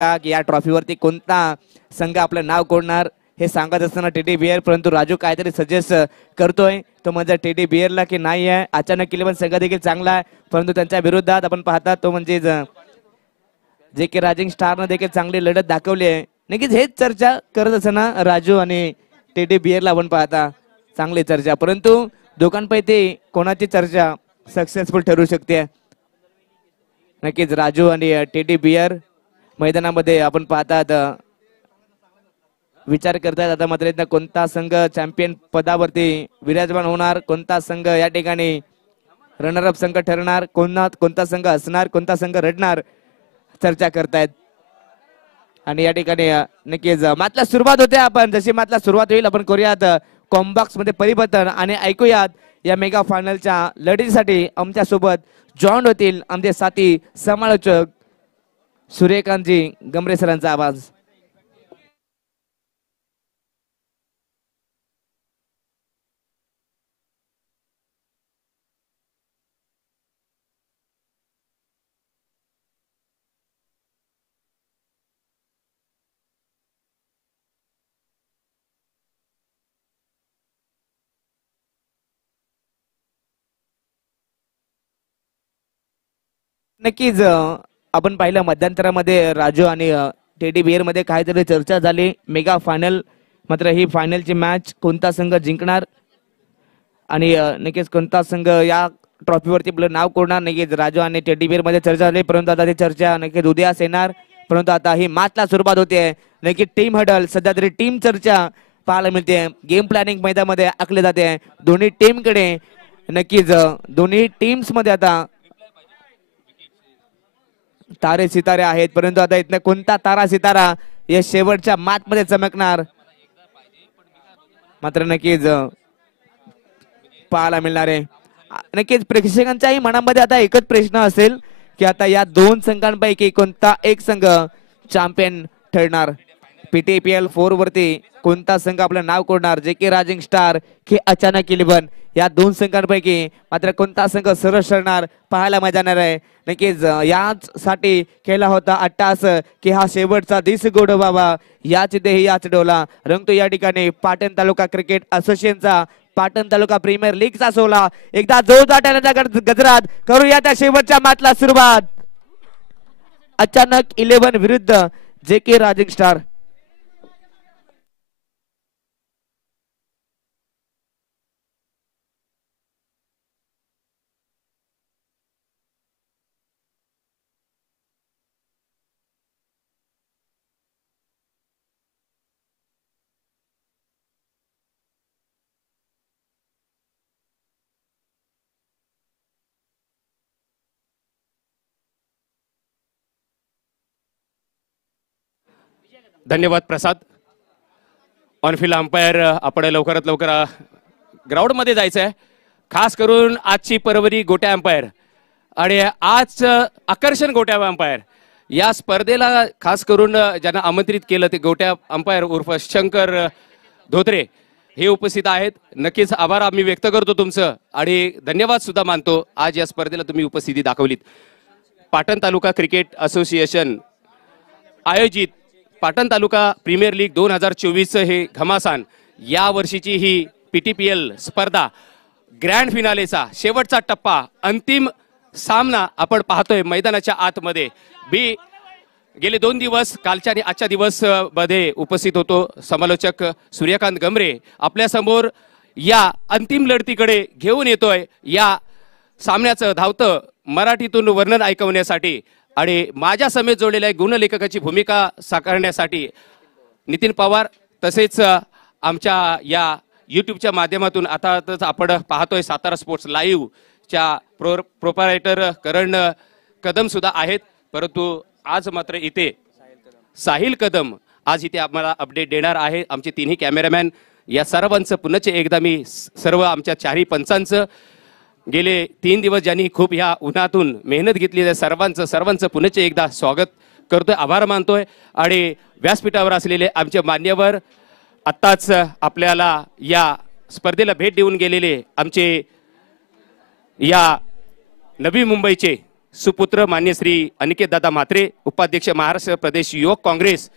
की या ट्रॉफीवरती कोणता संघ आपलं नाव कोडणार हे सांगत असताना टेडी बियर, परंतु राजू काहीतरी सजेस्ट करतोय. तो म्हणजे टेडी बियरला की नाही आहे. अचानक केले पण संघ देखील चांगला आहे, परंतु त्यांच्या विरोधात आपण पाहतात तो म्हणजे जे की रायझिंग स्टारनं देखील चांगली लढत दाखवली आहे. नक्कीच हेच चर्चा करत असताना राजू आणि टेडी बियरला आपण पाहता चांगली चर्चा, परंतु दोघांपैकी कोणाची चर्चा सक्सेसफुल ठरू शकते. नक्कीच राजू आणि टेडी बियर मैदानामध्ये आपण पाहतात विचार करतात. आता मात्र कोणता संघ चॅम्पियन पदावरती विराजमान होणार, कोणता संघ या ठिकाणी रनरअप संघ ठरणार, कोणता संघ असणार, कोणता संघ रडणार, चर्चा करतायत. आणि या ठिकाणी नक्कीच मातला सुरुवात होते. आपण जशी मातला सुरुवात होईल आपण करूयात कॉम्बॉक्स मध्ये परिवर्तन आणि ऐकूयात या मेगा फायनलच्या लढतीसाठी आमच्या सोबत जॉईन होतील आमचे साथी समालोचक सूर्यकांतजी गमरे सरांचा आवाज. नक्कीच आपण पाहिलं मध्यंतरामध्ये राजू आणि टेडी बियर मध्ये काहीतरी चर्चा झाली मेगा फायनल. मात्र ही फायनलची मॅच कोणता संघ जिंकणार आणि नक्कीच कोणता संघ या ट्रॉफीवरती आपलं नाव कोरणार. नक्कीच राजू आणि टेडी बियर मध्ये चर्चा झाली, परंतु आता ती चर्चा नक्कीच उद्यास येणार. परंतु आता ही मॅचला सुरुवात होते. नक्कीच टीम हडल सध्या तरी टीम चर्चा पाहायला मिळते. गेम प्लॅनिंग मैदानामध्ये आखले जाते दोन्ही टीम कडे. नक्कीच दोन्ही टीम्स मध्ये आता तारे सितारे आहेत, परंतु आता इथनं कोणता तारा सितारा या शेवटच्या मॅच मध्ये चमकणार मात्र नक्कीच पाहायला मिळणार आहे. नक्कीच प्रेक्षकांच्याही मनामध्ये आता एकच प्रश्न असेल की आता या दोन संघांपैकी कोणता एक संघ चॅम्पियन ठरणार. PTPL 4 वरती कोणता संघ आपलं नाव कोरणार, जे की रायझिंग स्टार की अचानक 11. या दोन संघांपैकी मात्र कोणता संघ सरळ ठरणार पाहायला मजा येणार आहे. नक्कीच याच साठी केला होता अट्टास की हा शेवटचा दिस गोड बाबा याच देही याच डोला रंगतो. या ठिकाणी पाटण तालुका क्रिकेट असोसिएशनचा पाटण तालुका प्रीमियर लीगचा सोहळा एकदा जोरदार टाळ्यांच्या गजरात करूया त्या शेवटच्या मॅचला सुरुवात. अचानक 11 विरुद्ध जे के रायझिंग स्टार. धन्यवाद प्रसाद. ऑनफिल्ड अंपायर आपण लवकरात लवकर ग्राउंड मध्ये जायचं आहे. खास करून आजची परवरी गोट्या अंपायर आणि आज आकर्षण गोट्या अंपायर या स्पर्धेला खास करून ज्यांना आमंत्रित केलं ते गोट्या अंपायर उर्फ शंकर धोत्रे हे उपस्थित आहेत. नक्कीच आभार आम्ही व्यक्त करतो तुमचं आणि धन्यवाद सुद्धा मानतो आज या स्पर्धेला तुम्ही उपस्थिती दाखवलीत. पाटण तालुका क्रिकेट असोसिएशन आयोजित पाटण तालुका प्रीमियर लीग 2024 हे घमासान या वर्षीची ही PTPL स्पर्धा ग्रँड फिनालेचा शेवटचा टप्पा अंतिम सामना आपण पाहतोय मैदानाच्या आतमध्ये. गेले 2 दिवस कालच्या आणि आजच्या दिवस मध्ये उपस्थित होतो. समालोचक सूर्यकांत गमरे आपल्या समोर या अंतिम लढतीकडे घेऊन येतोय या सामन्याचं धावतं मराठीतून वर्णन ऐकवण्यासाठी आणि माझ्या समेत जोडलेल्या गुणलेखकाची भूमिका साकारण्यासाठी नितीन पवार तसेच आमच्या या यूट्यूबच्या माध्यमातून आताच आपण पाहतोय सातारा स्पोर्ट्स लाईव्ह च्या प्रोप्रायटर करण कदम सुद्धा आहेत. परंतु आज मात्र इथे साहिल कदम आज इथे आम्हाला अपडेट देणार आहे. आमचे तिन्ही कॅमेरामॅन या सर्वांचं पुन्हा एकदा मी सर्व आमच्या चारही पंचांचं गेले 3 दिवस ज्यांनी खूप ह्या उन्हातून मेहनत घेतली त्या सर्वांचं पुन्हा एकदा स्वागत करतोय, आभार मानतोय. आणि व्यासपीठावर असलेले आमचे मान्यवर आत्ताच आपल्याला या स्पर्धेला भेट देऊन गेलेले आमचे या नवी मुंबईचे सुपुत्र मान्य श्री अनिकेत दादा म्हात्रे, उपाध्यक्ष महाराष्ट्र प्रदेश युवक काँग्रेस,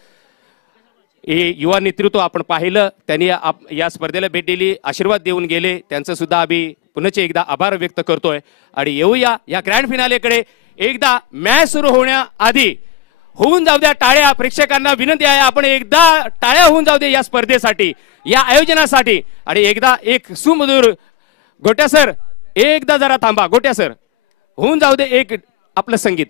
हे युवा नेतृत्व आपण पाहिलं. त्यांनी या स्पर्धेला भेट दिली, आशीर्वाद देऊन गेले. त्यांचं सुद्धा आम्ही पुन्हा एकदा आभार व्यक्त करतोय. आणि येऊया या ग्रँड फिनालेकडे. एकदा मॅच सुरू होण्याआधी होऊन जाऊ द्या टाळ्या. प्रेक्षकांना विनंती आहे, आपण एकदा टाळ्या होऊन जाऊ द्या या स्पर्धेसाठी, या आयोजनासाठी. आणि एकदा एक सुमधुर गोट्या सर, एकदा जरा थांबा. गोट्या सर, होऊन जाऊ दे एक आपलं संगीत.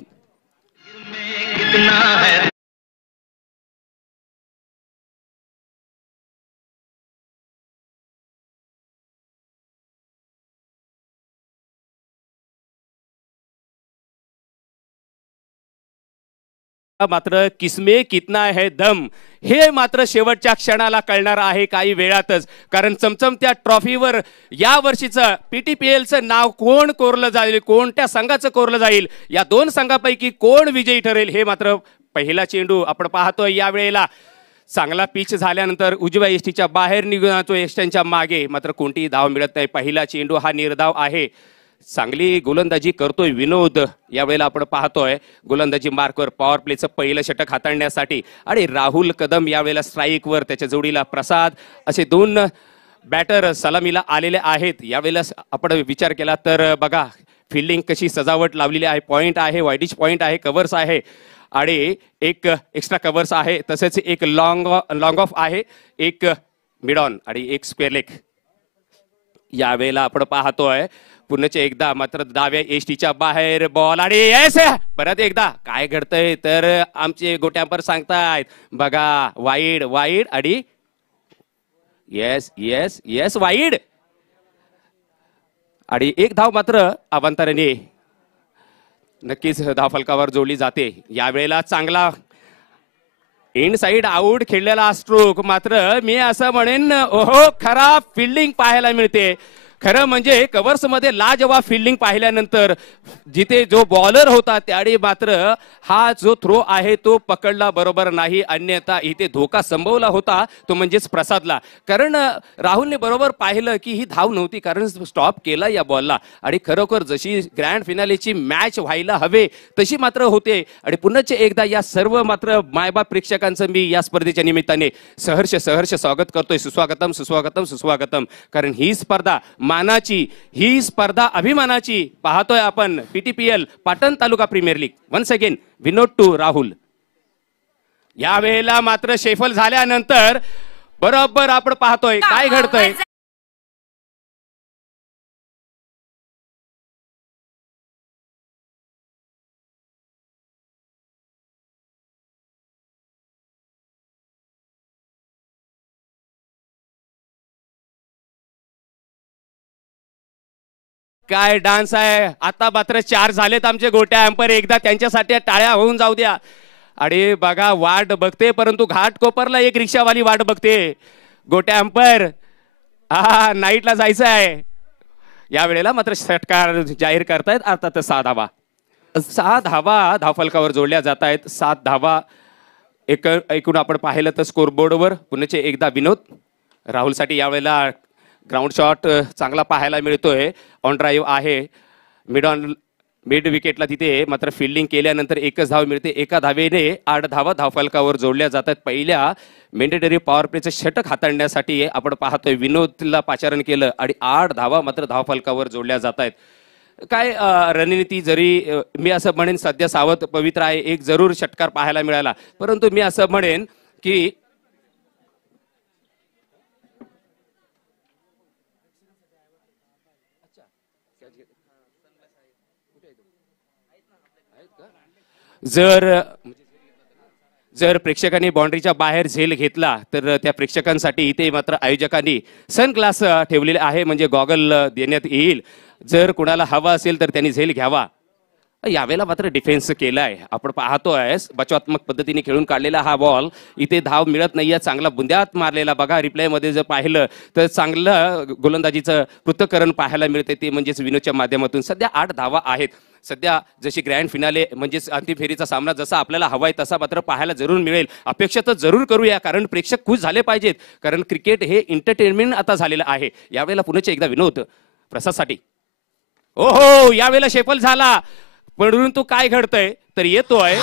मात्र किसमे कितना है दम हे मात्र शेवटच्या क्षणाला कळणार आहे काही वेळातच. कारण चमचमत्या ट्रॉफीवर या वर्षीचं पीटीपीएलचं नाव कोण कोरलं जाईल, कोणत्या संघाचं कोरलं जाईल, या दोन संघापैकी कोण विजयी ठरेल हे मात्र पहिला चेंडू आपण पाहतोय. यावेळेला चांगला पिच झाल्यानंतर उजव्या एसटीच्या बाहेर निघून जातो एसट्यांच्या मागे, मात्र कोणतीही धाव मिळत नाही. पहिला चेंडू हा निर्धाव आहे. चांगली गोलंदाजी करतोय विनोद. यावेळेला आपण पाहतोय गोलंदाजी मार्कवर पॉवर प्लेचं पहिलं षटक हाताळण्यासाठी. आणि राहुल कदम यावेळेला स्ट्राईकवर, त्याच्या जोडीला प्रसाद, असे दोन बॅटर सलामीला आलेले आहेत. यावेळेला आपण विचार केला तर बघा फिल्डिंग कशी सजावट लावलेली आहे. पॉइंट आहे, वायडिश पॉइंट आहे, कव्हर्स आहे आणि एक एक्स्ट्रा कव्हर्स आहे. तसेच एक लॉंग ऑफ आहे, एक मिड ऑन आणि एक स्क्वेअर लेग. यावेळेला आपण पाहतोय पुन्हा एकदा मात्र डाव्या एसटीच्या बाहेर बॉल आणि परत एकदा काय घडतंय तर आमचे गोट्यांपर सांगतायत बघा वाईड वाईड आणि येस येस येस वाईड. आणि एक धाव मात्र अवांतराने नक्कीच धावफलकावर जोडली जाते. यावेळेला चांगला इन साइड आउट खेळलेला स्ट्रोक, मात्र मी असं म्हणेन ओहो खराब फिल्डिंग पाहायला मिळते. खरं म्हणजे कव्हर्स मध्ये लाजवाब फिल्डिंग पाहिल्यानंतर जिथे जो बॉलर होता त्याने मात्र हा जो थ्रो आहे तो पकडला बरोबर नाही. अन्यथा इथे धोका संभवला होता तो म्हणजेच प्रसादला. कारण राहुलने बरोबर पाहिलं की ही धाव नव्हती, कारण स्टॉप केला या बॉलला. आणि खरोखर जशी ग्रँड फिनालेची मॅच व्हायला हवे तशी मात्र होते. आणि पुन्हा एकदा या सर्व मात्र मायबाप प्रेक्षकांचं मी या स्पर्धेच्या निमित्ताने सहर्ष सहर्ष स्वागत करतोय. सुस्वागतम सुस्वागतम सुस्वागतम. कारण ही स्पर्धा मानाची, ही स्पर्धा अभिमानाची. पाहतोय आपण पीटीपीएल पाटण तालुका premier league. Once again Vinod to Rahul. या वेळेला मात्र शेफल झाल्यानंतर बरोबर आपण पाहतोय काय घडतंय. काय डान्स आहे. आता मात्र 4 झालेत आमचे गोट्या अंपर. एकदा त्यांच्यासाठी टाळ्या होऊन जाऊ द्या. आणि बघा वाट बघते, परंतु घाट कोपरला एक रिक्षावाली वाट बघते. गोट्या अंपर हा नाईटला जायचं आहे. यावेळेला मात्र षटकार जाहीर करतायत. अर्थात 6 धावा, 6 धावा धावफलकावर जोडल्या जात आहेत. 7 धावा एकूण आपण पाहिलं तर स्कोरबोर्डवर. पुन्हा एकदा विनोद राहुलसाठी. यावेळेला ग्राउंड शॉट चांगला पाहायला मिळतोय. ऑन ड्राईव्ह आहे. मिड विकेटला तिथे मात्र फिल्डिंग केल्यानंतर एकच धाव मिळते. एका धावेने 8 धावा धावफलकावर जोडल्या जातात. पहिल्या मेंडेटरी पॉवर प्लेचं षटक हाताळण्यासाठी आपण पाहतोय विनोदला पाचारण केलं आणि 8 धावा मात्र धावफलकावर जोडल्या जात आहेत. काय रणनीती जरी मी असं म्हणेन सध्या सावध पवित्र आहे. एक जरूर षटकार पाहायला मिळाला, परंतु मी असं म्हणेन की जर प्रेक्षकांनी बाउंड्रीच्या बाहेर झेल घेतला तर त्या प्रेक्षकांसाठी इथे मात्र आयोजकांनी सनग्लास ठेवलेले आहे, म्हणजे गॉगल देण्यात येईल. जर कुणाला हवा असेल तर त्यांनी झेल घ्यावा. यावेळेला मात्र डिफेन्स केलाय. आपण पाहतोय बचावात्मक पद्धतीने खेळून काढलेला हा बॉल. इथे धाव मिळत नाहीये. चांगला बुंद्यात मारलेला बघा. रिप्लाय मध्ये जर पाहिलं तर चांगलं गोलंदाजीचं पृथक्करण पाहायला मिळते, ते म्हणजेच विनोदच्या माध्यमातून. सध्या 8 धावा आहेत. सध्या जशी ग्रँड फिनाले म्हणजेच अंतिम फेरीचा सामना जसा आपल्याला हवाय तसा मात्र पाहायला जरूर मिळेल. अपेक्षा तर जरूर करूया, कारण प्रेक्षक खुश झाले पाहिजेत. कारण क्रिकेट हे एंटरटेनमेंट आता झालेलं आहे. यावेळेला पुन्हा एकदा विनोद प्रसादसाठी. ओहो यावेळेला शेफल झाला. परंतु काय घडतंय तर येतोय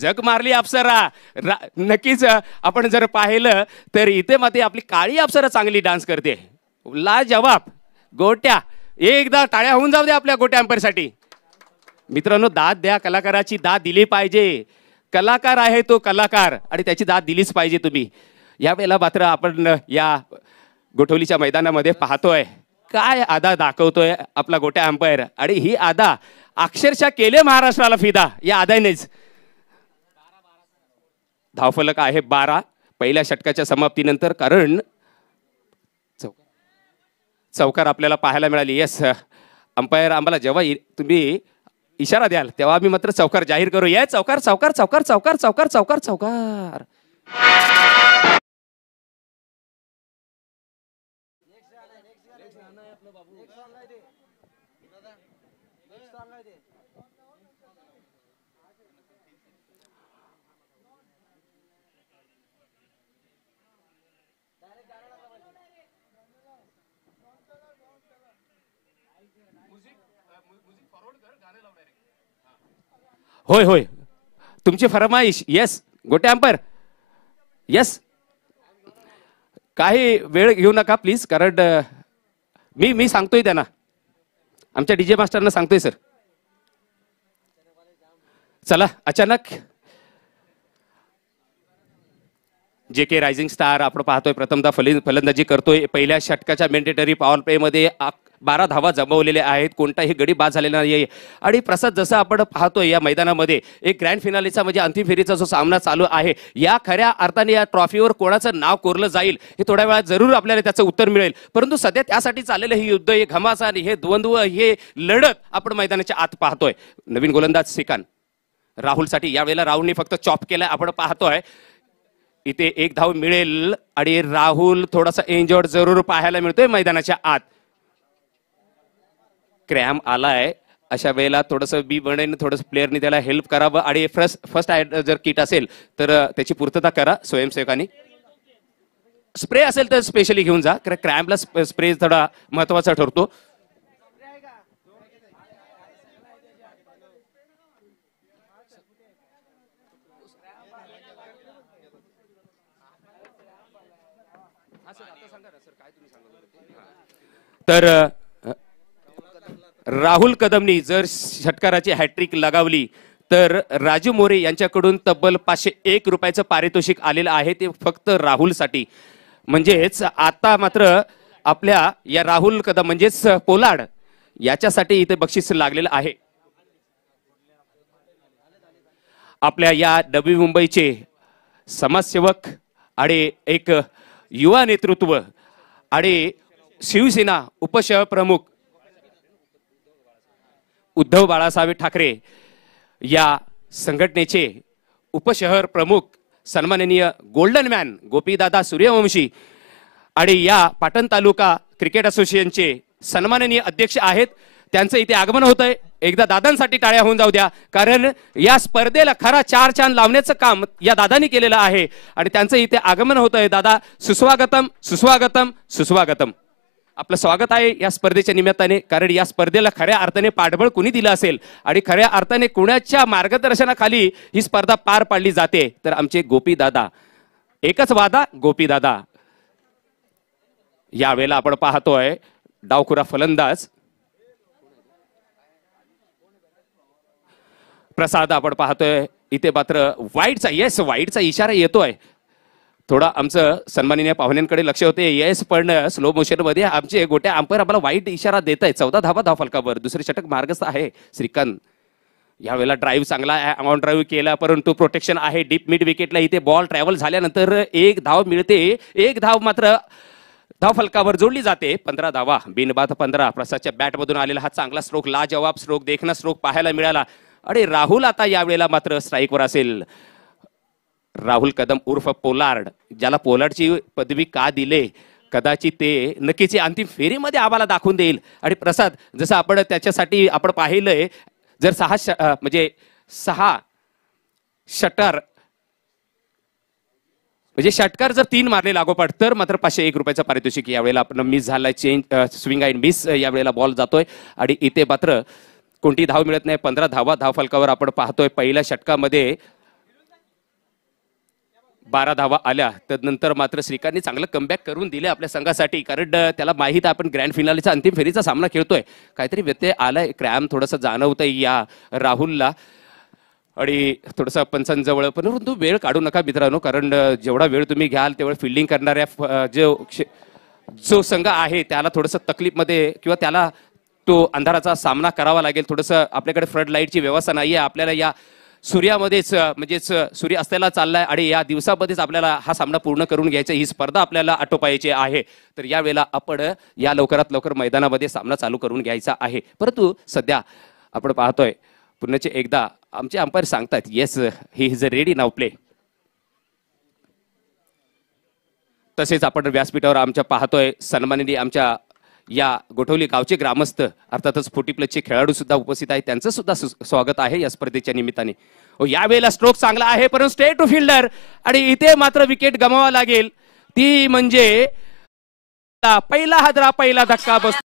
जग मारली अप्सरा नक्कीच आपण जर पाहिलं तर इथे मात्र आपली काळी अप्सरा चांगली डान्स करते. लाजवाब गोट्या एकदा टाळ्या होऊन जाऊ द्या आपल्या गोट्या अंपायरसाठी. मित्रांनो दाद द्या, कलाकाराची दाद दिली पाहिजे. कलाकार आहे तो कलाकार आणि त्याची दाद दिलीच पाहिजे तुम्ही. यावेळेला मात्र आपण या गोठवलीच्या मैदानामध्ये पाहतोय काय आदा दाखवतोय आपला गोट्या अंपायर आणि ही आदा अक्षरशः केले महाराष्ट्राला फिदा या आदानेच. धावफलक आहे 12 पहिल्या षटकाच्या समाप्तीनंतर, कारण चौकार आपल्याला पाहायला मिळाली. येस अंपायर आम्हाला जेव्हा तुम्ही इशारा द्याल तेव्हा आम्ही मात्र चौकार जाहीर करू. ये चौकार चौकार चौकार चौकार चौकार चौकार चौकार. होय होय तुमची फरमाईश. येस गोट्या अंपायर येस. काही वेळ घेऊ नका प्लीज, कारण मी सांगतोय त्यांना, आमच्या डीजे मास्टरना सांगतोय सर. चला अचानक जे के रायझिंग स्टार आपण पाहतोय प्रथमदा फलंदाजी करतोय. पहिल्या षटकाच्या मॅन्डेटरी पॉवर प्ले मध्ये 12 धावा जमवलेल्या आहेत. कोणताही गडी बाद झालेला नाही. आणि प्रसाद जसं आपण पाहतोय या मैदानामध्ये एक ग्रँड फिनालेचा म्हणजे अंतिम फेरीचा जो सामना चालू आहे, या खऱ्या अर्थाने या ट्रॉफीवर कोणाचं नाव कोरलं जाईल हे थोड्या वेळात जरूर आपल्याला त्याचं उत्तर मिळेल. परंतु सध्या त्यासाठी चाललेलं हे युद्ध, हे घमासान, हे द्वंद्व, हे लढत आपण मैदानाच्या आत पाहतोय. नवीन गोलंदाज सिकान राहुलसाठी. यावेळेला राहुलने फक्त चॉप केलाय आपण पाहतोय. इथे एक धाव मिळेल आणि राहुल थोडासा इंजर्ड जरूर पाहायला मिळतोय मैदानाच्या आत. क्रॅम्प आलाय. अशा वेळेला थोडंसं बी बनेन, थोडंसं प्लेअरने त्याला हेल्प करावं आणि फर्स्ट एड जर किट असेल तर त्याची पूर्तता करा स्वयंसेवकांनी. स्प्रे असेल तर स्पेशली घेऊन जा, कारण क्रॅम्पला स्प्रे थोडा महत्वाचा ठरतो. तर राहुल कदमनी जर षटकाराची हॅट्रिक लगावली तर राजू मोरे यांच्याकडून तब्बल 501 रुपयाचं पारितोषिक आलेलं आहे. ते फक्त राहुलसाठी. म्हणजेच आता मात्र आपल्या या राहुल कदम म्हणजेच पोलाड याच्यासाठी इथे बक्षीस लागलेलं आहे. आपल्या या नवी मुंबईचे समाजसेवक आणि एक युवा नेतृत्व आणि शिवसेना उपशहर प्रमुख उद्धव बाळासाहेब ठाकरे या संघटनेचे उपशहर प्रमुख सन्माननीय गोल्डन मॅन गोपीदादा सूर्यवंशी आणि या पाटण तालुका क्रिकेट असोसिएशनचे सन्माननीय अध्यक्ष आहेत. त्यांचं इथे आगमन होत आहे. एकदा दादांसाठी टाळ्या होऊन जाऊ द्या, कारण या स्पर्धेला खरा 4 चांद लावण्याचं काम या दादांनी केलेलं आहे आणि त्यांचं इथे आगमन होत आहे. दादा सुस्वागतम सुस्वागतम सुस्वागतम. आपलं स्वागत आहे या स्पर्धेच्या निमित्ताने, कारण या स्पर्धेला खऱ्या अर्थाने पाठबळ कुणी दिलं असेल आणि खऱ्या अर्थाने कुणाच्या मार्गदर्शनाखाली ही स्पर्धा पार पाडली जाते तर आमचे गोपी दादा. एकच वादा गोपी दादा. यावेळेला आपण पाहतोय डावखुरा फलंदाज प्रसाद आपण पाहतोय. इथे मात्र वाईटचा इशारा येतोय. थोडा आमचं सन्माननीय पाहुण्यांकडे लक्ष होते. येस पण स्लो मोशन मध्ये आमचे गोट्या अंपायर आम्हाला वाईट इशारा देत आहे. 14 धावा धावफलकावर. दुसरे षटक मार्गस्थ आहे श्रीकांत. यावेळेला ड्राईव्ह चांगला ऑन ड्राईव्ह केला, परंतु प्रोटेक्शन आहे डीप मिड विकेटला. इथे बॉल ट्रॅव्हल झाल्यानंतर एक धाव मिळते. एक धाव मात्र धाव फलकावर जोडली जाते. 15 धावा, बिनबाद 15. प्रसादच्या बॅट मधून आलेला हा चांगला स्ट्रोक, लाजवाब स्ट्रोक, देखणा स्ट्रोक पाहायला मिळाला. आणि राहुल आता यावेळेला मात्र स्ट्राईकवर असेल. राहुल कदम उर्फ पोलार्ड, ज्याला पोलार्डची पदवी का दिले कदाचित ते नक्कीच अंतिम फेरीमध्ये आम्हाला दाखवून देईल. आणि प्रसाद, जसं आपण त्याच्यासाठी आपण पाहिलंय, जर म्हणजे 6 षटकार म्हणजे षटकार जर 3 मारले लागोपाठ तर मात्र 501 रुपयाचं पारितोषिक. यावेळेला आपण मिस झालाय, चेंज स्विंग अँड मिस, यावेळेला बॉल जातोय आणि इथे मात्र कोणती धाव मिळत नाही. 15 धावा धाव फलकावर आपण पाहतोय. पहिल्या षटकामध्ये 12 धावा आल्या, त्यानंतर मात्र श्रीकांतनी चांगलं कमबॅक करून दिले आपल्या संघासाठी. कारण त्याला माहित आहे आपण ग्रँड फिनालेचा अंतिम फेरीचा सामना खेळतोय. काहीतरी व्यत्यय आलाय, क्रॅम्प थोडंसं जाणवतंय या राहुलला. आणि थोडंसं पंचांजवळ, परंतु वेळ काढू नका मित्रांनो, कारण जेवढा वेळ तुम्ही घ्याल तेवढं फिल्डिंग करणाऱ्या जो संघ आहे त्याला थोडंसं तकलीफमध्ये किंवा त्याला तो अंधाराचा सामना करावा लागेल. थोडंसं आपल्याकडे फ्लड लाईटची व्यवस्था नाहीये. आपल्याला या सूर्यामध्येच म्हणजेच सूर्य अस्ताला चाललाय आणि या दिवसामध्येच आपल्याला हा सामना पूर्ण करून घ्यायचा, ही स्पर्धा आपल्याला आटोपायची आहे. तर यावेळेला आपण या लवकरात लवकर मैदानामध्ये सामना चालू करून घ्यायचा आहे. परंतु सध्या आपण पाहतोय पुन्हा एकदा आमचे अंपायर सांगतात yes he is ready now play. तसेच आपण व्यासपीठावर आमच्या पाहतोय सन्माननीय आमच्या या गोठवली गावचे ग्रामस्थ अर्थातच 40 प्लसचे खेळाडू सुद्धा उपस्थित आहेत, त्यांचं सुद्धा स्वागत आहे या स्पर्धेच्या निमित्ताने. यावेळेला स्ट्रोक चांगला आहे परंतु स्ट्रेट टू फिल्डर आणि इथे मात्र विकेट गमावा लागेल. ती म्हणजे पहिला हादरा, पहिला धक्का बसतो.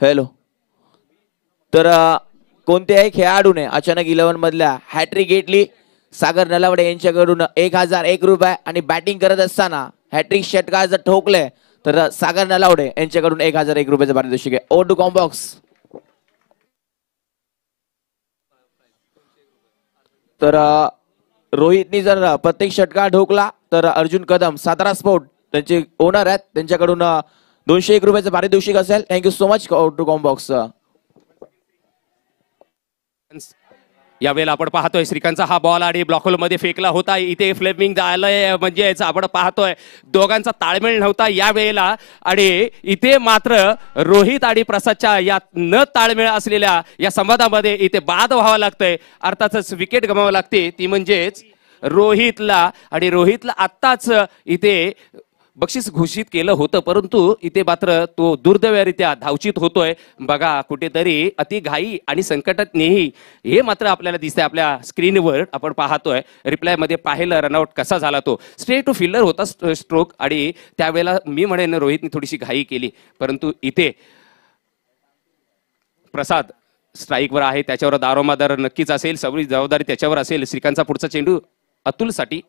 हॅलो. तर कोणत्याही खेळाडूने अचानक 11 मधल्या हॅट्रिक घेतली. सागर नलावडे यांच्याकडून 1001 रुपये आणि बॅटिंग करत असताना हॅट्रिक षटकार जर ठोकले तर सागर नलावडे यांच्याकडून 1001 रुपयाचं पारितोषिक आहे. ओ टू कॉम्बॉक्स. तर रोहितनी जर प्रत्येक षटकार ठोकला तर अर्जुन कदम सातारा स्पोर्ट त्यांचे ओनर आहेत, त्यांच्याकडून 201 रुपयाचं पारितोषिक असेल. Thank you so much to Combox. यावेळेला आपण पाहतोय श्रीकांतचा हा बॉल आणि ब्लॉक होल मध्ये फेकला होता. इथे फ्लेमिंग झालंय, म्हणजे आपण पाहतोय दोघांचा ताळमेळ नव्हता यावेळेला. आणि इथे मात्र रोहित आणि प्रसादच्या या न ताळमेळ असलेल्या या संवादामध्ये इथे बाद व्हावं लागतंय. अर्थातच विकेट गमावं लागते, ती म्हणजेच रोहितला. आणि रोहितला आत्ताच इथे बक्षीस घोषित केलं होतं, परंतु इथे मात्र तो दुर्दैवरित्या धावचित होतोय. बघा कुठेतरी अतिघाई आणि संकटात नेही, हे मात्र आपल्याला दिसतंय आपल्या स्क्रीनवर. आपण पाहतोय रिप्लाय मध्ये पाहिलं रनआउट कसा झाला, तो स्ट्रेट टू फिल्डर होता स्ट्रोक. आणि त्यावेळेला मी म्हणेन रोहितने थोडीशी घाई केली, परंतु इथे प्रसाद स्ट्राईकवर आहे, त्याच्यावर दारोमदार नक्कीच असेल, सगळी जबाबदारी त्याच्यावर असेल. श्रीकांतचा पुढचा चेंडू अतुलसाठी.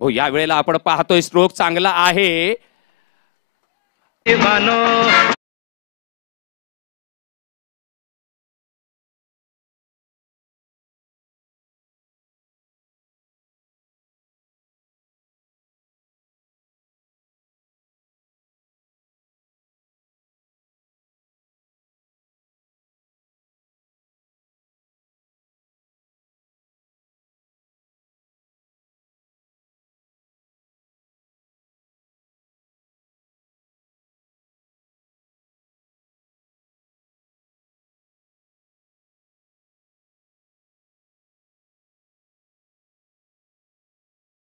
हो, या वेळेला आपण पाहतोय स्ट्रोक चांगला आहे.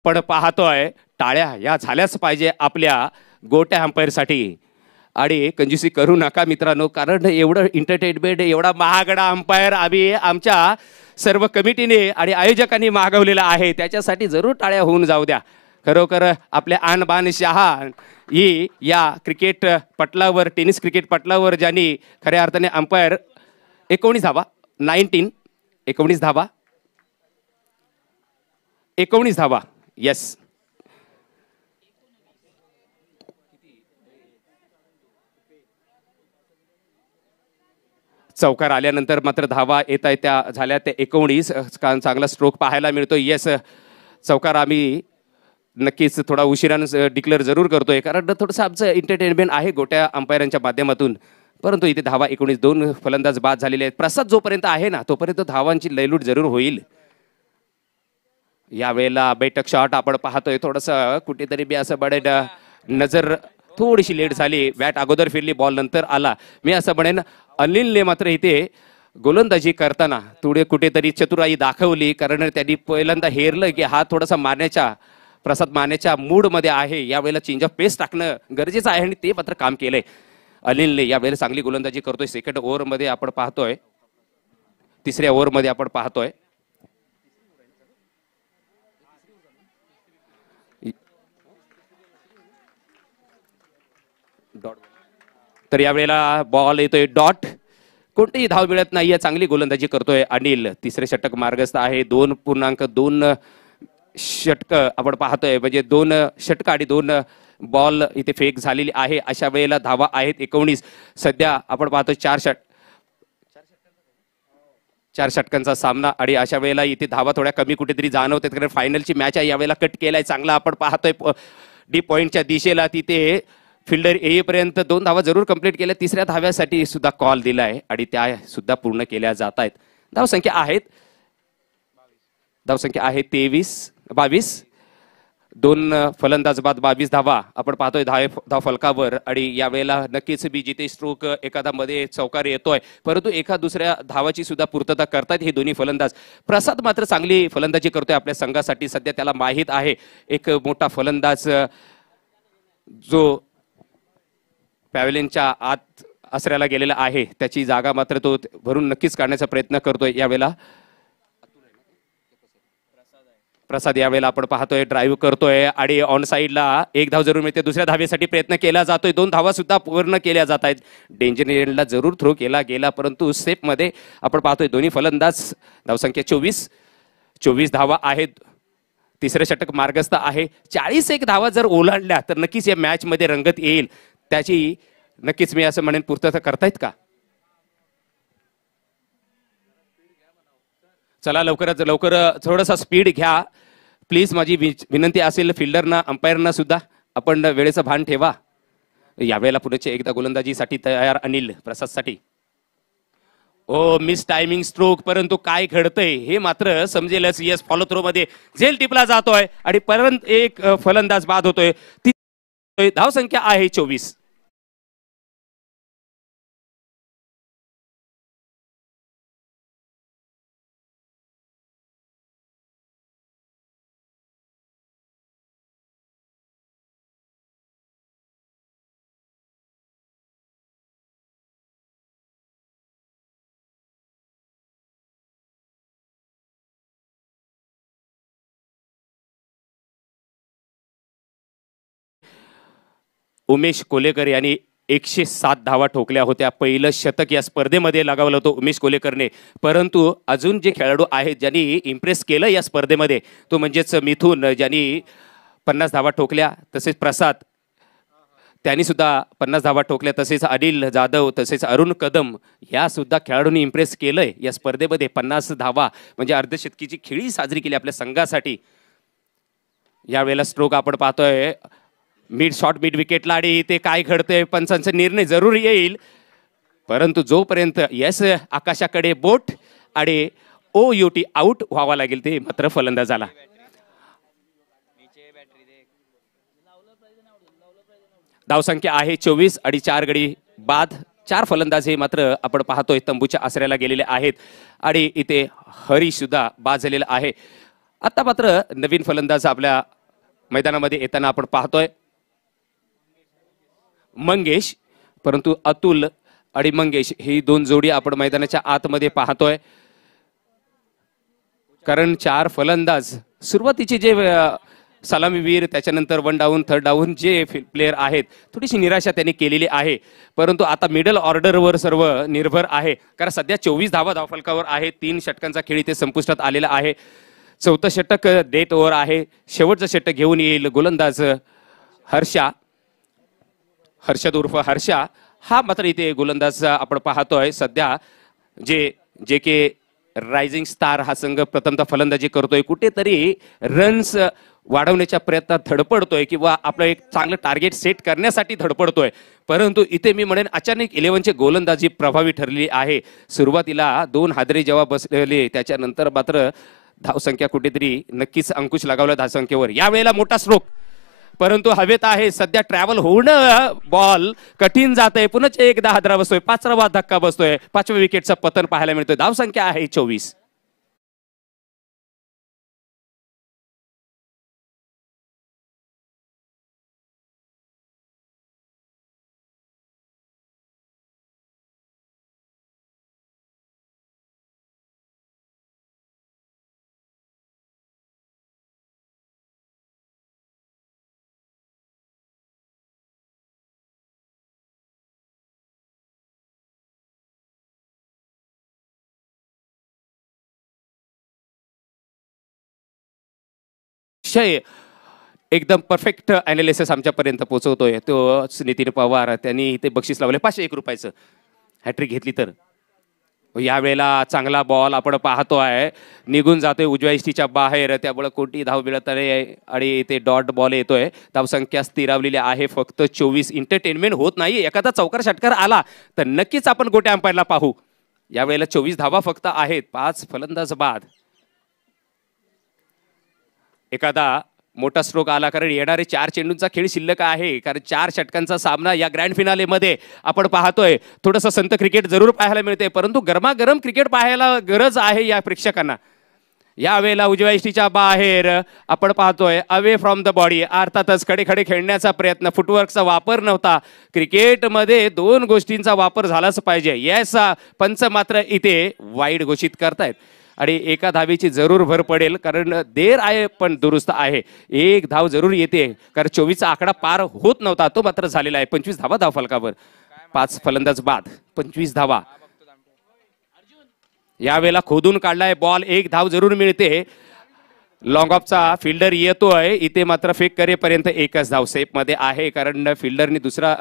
पण पाहतोय टाळ्या या झाल्याच पाहिजे आपल्या गोट्या अंपायर साठी. आणि कंजूसी करू नका मित्रांनो, कारण एवढं एंटरटेनमेंट, एवढा महागडा अंपायर आम्ही आमच्या सर्व कमिटीने आणि आयोजकांनी मागवलेला आहे, त्याच्यासाठी जरूर टाळ्या होऊन जाऊ द्या. खरोखर आपल्या आणबान शहा ही या क्रिकेट पटलावर, टेनिस क्रिकेट पटलावर ज्यांनी खऱ्या अर्थाने अंपायर 19 धावा 19 धावा 19 धावा येस चौकार आल्यानंतर मात्र धावा येत आहेत त्या झाल्या त्या 19. चांगला स्ट्रोक पाहायला मिळतो. येस, चौकार आम्ही नक्कीच थोडा उशिरानं डिक्लेअर जरूर करतोय, कारण थोडंसं आमचं एंटरटेनमेंट आहे गोट्या अंपायरांच्या माध्यमातून. परंतु इथे धावा 19, 2 फलंदाज बाद झालेले आहेत. प्रसाद जोपर्यंत आहे ना तोपर्यंत धावांची लयलूट जरूर होईल. यावेळेला बैठक शॉट आपण पाहतोय. थोडंसं कुठेतरी मी असं बडेन नजर थोडीशी लेट झाली. बॅट अगोदर फिरली, बॉल नंतर आला. मी असं म्हणेन अनिलने मात्र इथे गोलंदाजी करताना थोडे कुठेतरी चतुराई दाखवली, कारण त्यांनी पहिल्यांदा हेरलं की हा थोडासा प्रसाद मारण्याच्या मूडमध्ये आहे. यावेळेला चेंज ऑफ पेस टाकणं गरजेचं आहे आणि ते मात्र काम केलंय अनिलने. यावेळेला चांगली गोलंदाजी करतोय. सेकंड ओव्हरमध्ये आपण पाहतोय, तिसऱ्या ओव्हरमध्ये आपण पाहतोय तर यावेळेला बॉल येतोय डॉट. कोणतीही धाव मिळत नाहीये. चांगली गोलंदाजी करतोय अनिल. तिसरे षटक मार्गस्थ आहे. 2.2 षटक आपण पाहतोय, म्हणजे 2 षटक आणि 2 बॉल इथे फेक झालेली आहे. अशा वेळेला धावा आहेत 19. सध्या आपण पाहतोय 4 षटकांचा सामना आणि अशा वेळेला इथे धावा थोड्या कमी कुठेतरी जाणवतात, कारण फायनलची मॅच आहे. यावेळेला कट केलाय चांगला आपण पाहतोय डी पॉइंटच्या दिशेला. तिथे फिल्डर येईपर्यंत 2 धावा जरूर कंप्लीट केल्या. तिसऱ्या धाव्यासाठी सुद्धा कॉल दिलाय आणि त्या सुद्धा पूर्ण केल्या जात आहेत. धावसंख्या आहे 22. 2 फलंदाज बाद 22 धावा आपण पाहतोय धाव फलकावर. आणि यावेळेला नक्कीच बी जिथे स्ट्रोक एखादा मध्ये चौकार येतोय, परंतु एका दुसऱ्या धावाची सुद्धा पूर्तता करतायत हे दोन्ही फलंदाज. प्रसाद मात्र चांगली फलंदाजी करतोय आपल्या संघासाठी. सध्या त्याला माहीत आहे एक मोठा फलंदाज जो पॅव्हलियनच्या आत आसऱ्याला गेलेला आहे त्याची जागा मात्र तो भरून नक्कीच काढण्याचा प्रयत्न करतोय. यावेळेला प्रसाद यावेळेला आपण पाहतोय ड्राईव्ह करतोय आणि ऑन साईडला 1 धाव जरूर मिळते. दुसऱ्या धावेसाठी प्रयत्न केला जातोय. 2 धावा सुद्धा पूर्ण केल्या जात आहेत. डेंजर एंडला जरूर थ्रो केला गेला, परंतु सेफ मध्ये आपण पाहतोय दोन्ही फलंदाज. धावसंख्या 24 धावा आहेत. तिसरे षटक मार्गस्थ आहे. 41 धावा जर ओलांडल्या तर नक्कीच या मॅच मध्ये रंगत येईल. त्याची नक्कीच मी असं म्हणेन पूर्तता करतायत का? चला लवकरात लवकर थोडासा स्पीड घ्या प्लीज. माझी विनंती असेल फिल्डरना अंपायरना सुद्धा आपण वेळेचं भान ठेवा. यावेळेला पुढे एकदा गोलंदाजीसाठी तयार अनिल प्रसादसाठी. ओ मिस टायमिंग स्ट्रोक, परंतु काय घडतंय हे मात्र समजेलच. येस, फॉलो थ्रो मध्ये झेल टिपला जातोय आणि परत एक फलंदाज बाद होतोय. धावसंख्या आहे 24. उमेश कोलेकर यांनी 107 धावा ठोकल्या होत्या. पहिलं शतक या स्पर्धेमध्ये लगावलं होतं उमेश कोलेकरने. परंतु अजून जे खेळाडू आहेत ज्यांनी इम्प्रेस केलं या स्पर्धेमध्ये तो म्हणजेच मिथुन, ज्यांनी 50 धावा ठोकल्या. तसेच प्रसाद त्यांनी सुद्धा 50 धावा ठोकल्या. तसेच अनिल जाधव, तसेच अरुण कदम या सुद्धा खेळाडूंनी इम्प्रेस केलंय या स्पर्धेमध्ये. 50 धावा म्हणजे अर्धशतकीची खेळी साजरी केली आपल्या संघासाठी. यावेळेला स्ट्रोक आपण पाहतोय मिड विकेटला आणि ते काय घडतंय पंचांचा निर्णय जरूर येईल. परंतु जोपर्यंत यस आकाशाकडे बोट आणि OUT आउट व्हावा लागेल ते मात्र फलंदाजाला. धावसंख्या आहे 24 आणि 4 गडी बाद. 4 फलंदाज हे मात्र आपण पाहतोय तंबूच्या आसऱ्याला गेलेले आहेत आणि इथे हरी सुद्धा बाद झालेला आहे. आता मात्र नवीन फलंदाज आपल्या मैदानामध्ये येताना आपण पाहतोय मंगेश. परंतु अतुल आणि मंगेश ही 2 जोडी आपण मैदानाच्या आतमध्ये पाहतोय, कारण 4 फलंदाज सुरुवातीचे जे सलामीवीर, त्याच्यानंतर 1 डाऊन 3rd डाऊन जे प्लेयर आहेत थोडीशी निराशा त्यांनी केलेली आहे. परंतु आता मिडल ऑर्डरवर सर्व निर्भर आहे, कारण सध्या 24 धावा धावफलकावर आहे. 3 षटकांचा खेळ इथे संपुष्टात आलेला आहे. 4थं षटक डेथ ओव्हर आहे. शेवटचं षटक घेऊन येईल गोलंदाज हर्षद उर्फ हर्षा. हा मात्र इथे गोलंदाज आपण पाहतोय. सध्या जे जे के रायझिंग स्टार हा संघ प्रथमतः फलंदाजी करतोय, कुठेतरी रन्स वाढवण्याच्या प्रयत्नात धडपडतोय किंवा आपलं एक चांगलं टार्गेट सेट करण्यासाठी धडपडतोय. परंतु इथे मी म्हणेन अचानक 11ची गोलंदाजी प्रभावी ठरली आहे. सुरुवातीला 2 हादरे जेव्हा बसलेले त्याच्यानंतर मात्र धावसंख्या कुठेतरी नक्कीच अंकुश लगावला धावसंख्येवर. यावेळेला मोठा स्ट्रोक, परंतु हवेत आहे. सध्या ट्रॅव्हल होणं बॉल कठीण जात आहे. पुन्हा एकदा हादरा बसतोय, 5वा धक्का बसतोय, 5व्या विकेटचं पतन पाहायला मिळतोय. धावसंख्या आहे 24. एकदम परफेक्ट अनालिसिस आमच्यापर्यंत पोहोचवतोय तो नितीन पवार. त्यांनी इथे बक्षीस लावले 501 रुपयाचं. हॅट्रिक घेतली तर. यावेळेला चांगला बॉल आपण पाहतोय, निघून जातोय उजव्या इष्टीच्या बाहेर, त्यामुळे कोणती धाव मिळत नाही आणि इथे डॉट बॉल येतोय. धावसंख्या स्थिरावलेली आहे फक्त 24. एंटरटेनमेंट होत नाही. एखादा चौकार षटकार आला तर नक्कीच आपण गोट्या अंपायरला पाहू. यावेळेला 24 धावा फक्त आहेत, 5 फलंदाज बाद. एखादा मोठा स्ट्रोक आला, कारण येणारे 4 चेंडूंचा खेळ शिल्लक आहे. कारण 4 षटकांचा सामना या ग्रँड फिनाले मध्ये आपण पाहतोय. थोडंसं संत क्रिकेट जरूर पाहायला मिळते, परंतु गरमागरम क्रिकेट पाहायला गरज आहे या प्रेक्षकांना. यावेळेला उजव्या इष्टीच्या बाहेर आपण पाहतोय अवे फ्रॉम द बॉडी. अर्थातच खडे खडे खेळण्याचा प्रयत्न, फुटवर्कचा वापर नव्हता. क्रिकेटमध्ये 2 गोष्टींचा वापर झालाच पाहिजे. येस, पंच मात्र इथे वाईड घोषित करतायत आणि एका धावेची जरूर भर पडेल, कारण देर आहे पण दुरुस्त आहे. 1 धाव जरूर येते, कारण 24चा आकडा पार होत नव्हता, तो मात्र झालेला आहे. 25 धावा धाव फलकावर, 5 फलंदाज बाद, 25 धावा. यावेळेला खोदून काढलाय बॉल, 1 धाव जरूर मिळते. लॉंग ऑफचा फिल्डर येतोय, इथे मात्र फेक करेपर्यंत 1च धाव सेफ मध्ये आहे, कारण फिल्डरने दुसरा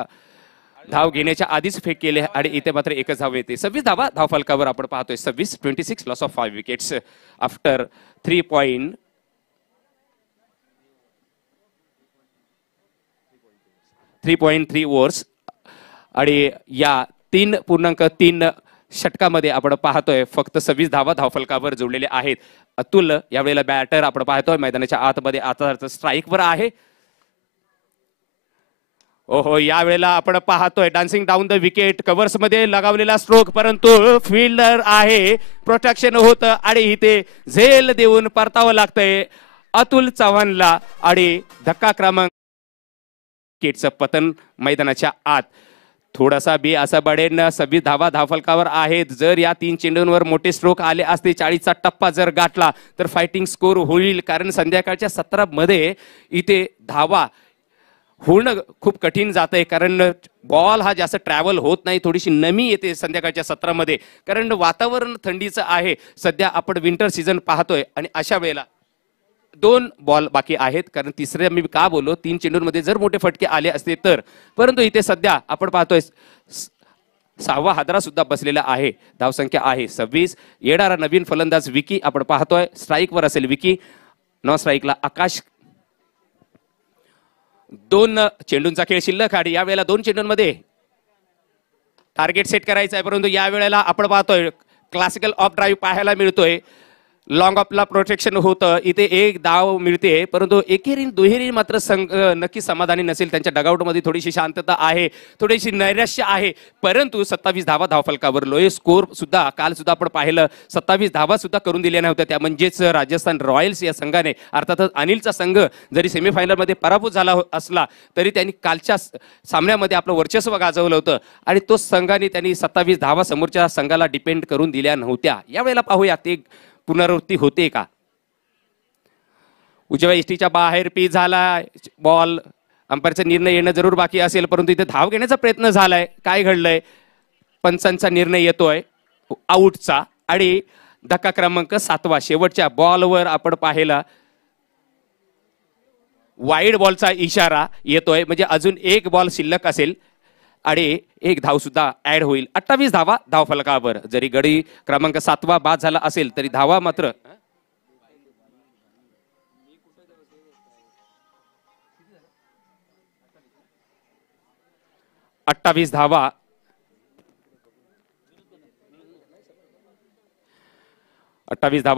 धाव घेण्याच्या आधीच फेक केले आणि इथे मात्र 1च धाव येते. 26 धावा धाव फलकावर आपण पाहतोय. 26 loss of 5 wickets after 3.3 overs. आणि या 3.3 षटकामध्ये आपण पाहतोय फक्त 26 धावा धाव फलकावर जोडलेले आहेत. अतुल यावेळेला बॅटर आपण पाहतोय मैदानाच्या आतमध्ये आता स्ट्राईकवर आहे. ओहो, यावेळेला आपण पाहतोय dancing down the wicket, covers मध्ये लगावलेला स्ट्रोक, परंतु फिल्डर आहे, प्रोटेक्शन होतं आणि इथे झेल देऊन परतावं लागतंय अतुल चव्हाणला आणि धक्का क्रमांक विकेटचं पतन मैदानाच्या आत. थोडासा बी असा बडेन. 26 धावा धावफलकावर आहेत. जर या 3 चेंडूंवर मोठे स्ट्रोक आले असते, 40चा टप्पा जर गाठला तर फायटिंग स्कोर होईल, कारण संध्याकाळच्या 17 मध्ये इथे धावा होणं खूप कठीण जात आहे, कारण बॉल हा जास्त ट्रॅव्हल होत नाही. थोडीशी नमी येते संध्याकाळच्या 17 मध्ये, कारण वातावरण थंडीचं आहे. सध्या आपण विंटर सीझन पाहतोय आणि अशा वेळेला 2 बॉल बाकी आहेत, कारण तिसऱ्या मी का बोललो 3 चेंडूंमध्ये जर मोठे फटके आले असते तर. परंतु इथे सध्या आपण पाहतोय 6वा हादरा सुद्धा बसलेला आहे. धावसंख्या आहे 26. येणारा नवीन फलंदाज विकी आपण पाहतोय, स्ट्राईकवर असेल विकी, नॉन स्ट्राईकला आकाश. 2 चेंडूंचा खेळ शिल्लक आणि यावेळेला 2 चेंडूंमध्ये टार्गेट सेट करायचं आहे. परंतु यावेळेला आपण पाहतोय क्लासिकल ऑफ ड्राईव्ह पाहायला मिळतोय. लॉंग ऑफला प्रोटेक्शन होतं, इथे 1 धाव मिळते, परंतु एकेरी दुहेरी मात्र नक्की समाधानी नसेल. त्यांच्या डगआउटमध्ये थोडीशी शांतता आहे, थोडीशी नैराश्य आहे. परंतु 27 धावा धावफलकावर लोएस्ट स्कोर सुद्धा काल सुद्धा आपण पाहिलं, 27 धावा सुद्धा करून दिल्या नव्हत्या. त्या म्हणजेच राजस्थान रॉयल्स या संघाने, अर्थातच अनिलचा संघ जरी सेमीफायनलमध्ये पराभूत झाला असला तरी त्यांनी कालच्या सामन्यामध्ये आपलं वर्चस्व गाजवलं होतं आणि तो संघाने त्यांनी 27 धावा समोरच्या संघाला डिपेंड करून दिल्या नव्हत्या. यावेळेला पाहूया ते पुनरावृत्ती होते का. उजव्या इष्टीच्या बाहेर पी झाला बॉल, अंपायरचा निर्णय येणं जरूर बाकी असेल, परंतु इथे धाव घेण्याचा प्रयत्न झालाय. काय घडलंय, पंचांचा निर्णय येतोय आऊटचा आणि धक्का क्रमांक 7वा शेवटच्या बॉलवर आपण पाहिला वाईड बॉलचा इशारा येतोय, म्हणजे अजून 1 बॉल शिल्लक असेल. आणि एक धाव सुद्धा ऍड होईल. 28 धावा धावफलकावर. जरी गडी क्रमांक 7वा बाद झाला असेल तरी धावा मात्र 28 धावा.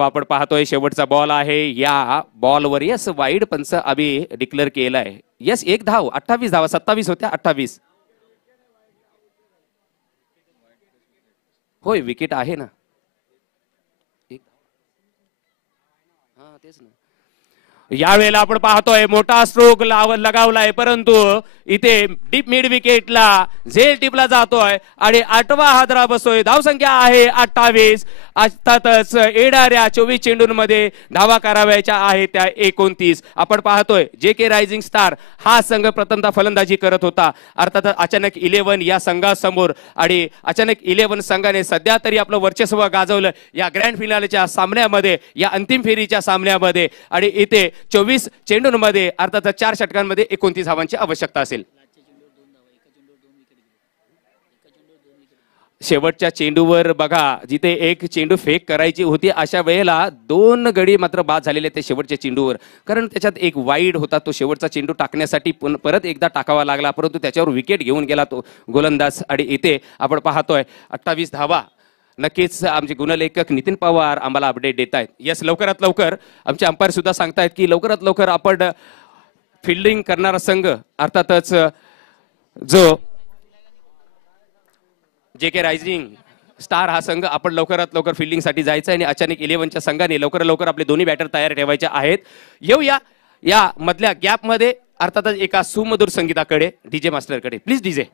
आपण पाहतोय. शेवटचा बॉल आहे. या बॉलवर यस वाईड पंच आम्ही डिक्लेअर केलाय. यस एक धाव. 28 धावा. 27 होत्या 28. होय विकेट आहे ना. तेच ना. यावेळेला आपण पाहतोय मोठा स्ट्रोक लगावलाय परंतु इथे डीप मिड विकेटला झेल टिपला जातोय आणि 8वा हादरा बसतोय. धावसंख्या आहे 28. अर्थातच येणाऱ्या 24 चेंडूंमध्ये धावा करावयाच्या आहेत त्या 29. आपण पाहतोय जे के रायझिंग स्टार हा संघ प्रथमतः फलंदाजी करत होता. अर्थात अचानक 11 या संघासमोर आणि अचानक 11 संघाने सध्या तरी आपलं वर्चस्व गाजवलं या ग्रँड फिनालेच्या सामन्यामध्ये, या अंतिम फेरीच्या सामन्यामध्ये. आणि इथे 24 चेंडूंमध्ये अर्थात 4 षटकांमध्ये 29 धावांची आवश्यकता असेल. शेवटच्या चेंडूवर बघा जिथे एक चेंडू फेक करायची होती अशा वेळेला 2 गडी मात्र बाद झालेले ते शेवटच्या चेंडूवर. कारण त्याच्यात एक वाईड होता. तो शेवटचा चेंडू टाकण्यासाठी परत एकदा टाकावा लागला परंतु त्याच्यावर विकेट घेऊन गेला तो गोलंदाज. आणि इथे आपण पाहतोय 28 धावा. नक्कीच आमचे गुणलेखक नितीन पवार आम्हाला अपडेट देत आहेत. यस लवकरात लवकर आमचे अंपायर सुद्धा सांगतायत की लवकरात लवकर आपण फिल्डिंग करणारा संघ अर्थातच जो जे के रायझिंग स्टार हा संघ आपण लवकरात लवकर फिल्डिंगसाठी जायचं आणि अचानक 11च्या संघाने लवकर लवकर आपले दोन्ही बॅटर तयार ठेवायचे आहेत. येऊया या मधल्या गॅपमध्ये अर्थातच एका सुमधुर संगीताकडे, डीजे मास्टरकडे. Please DJ.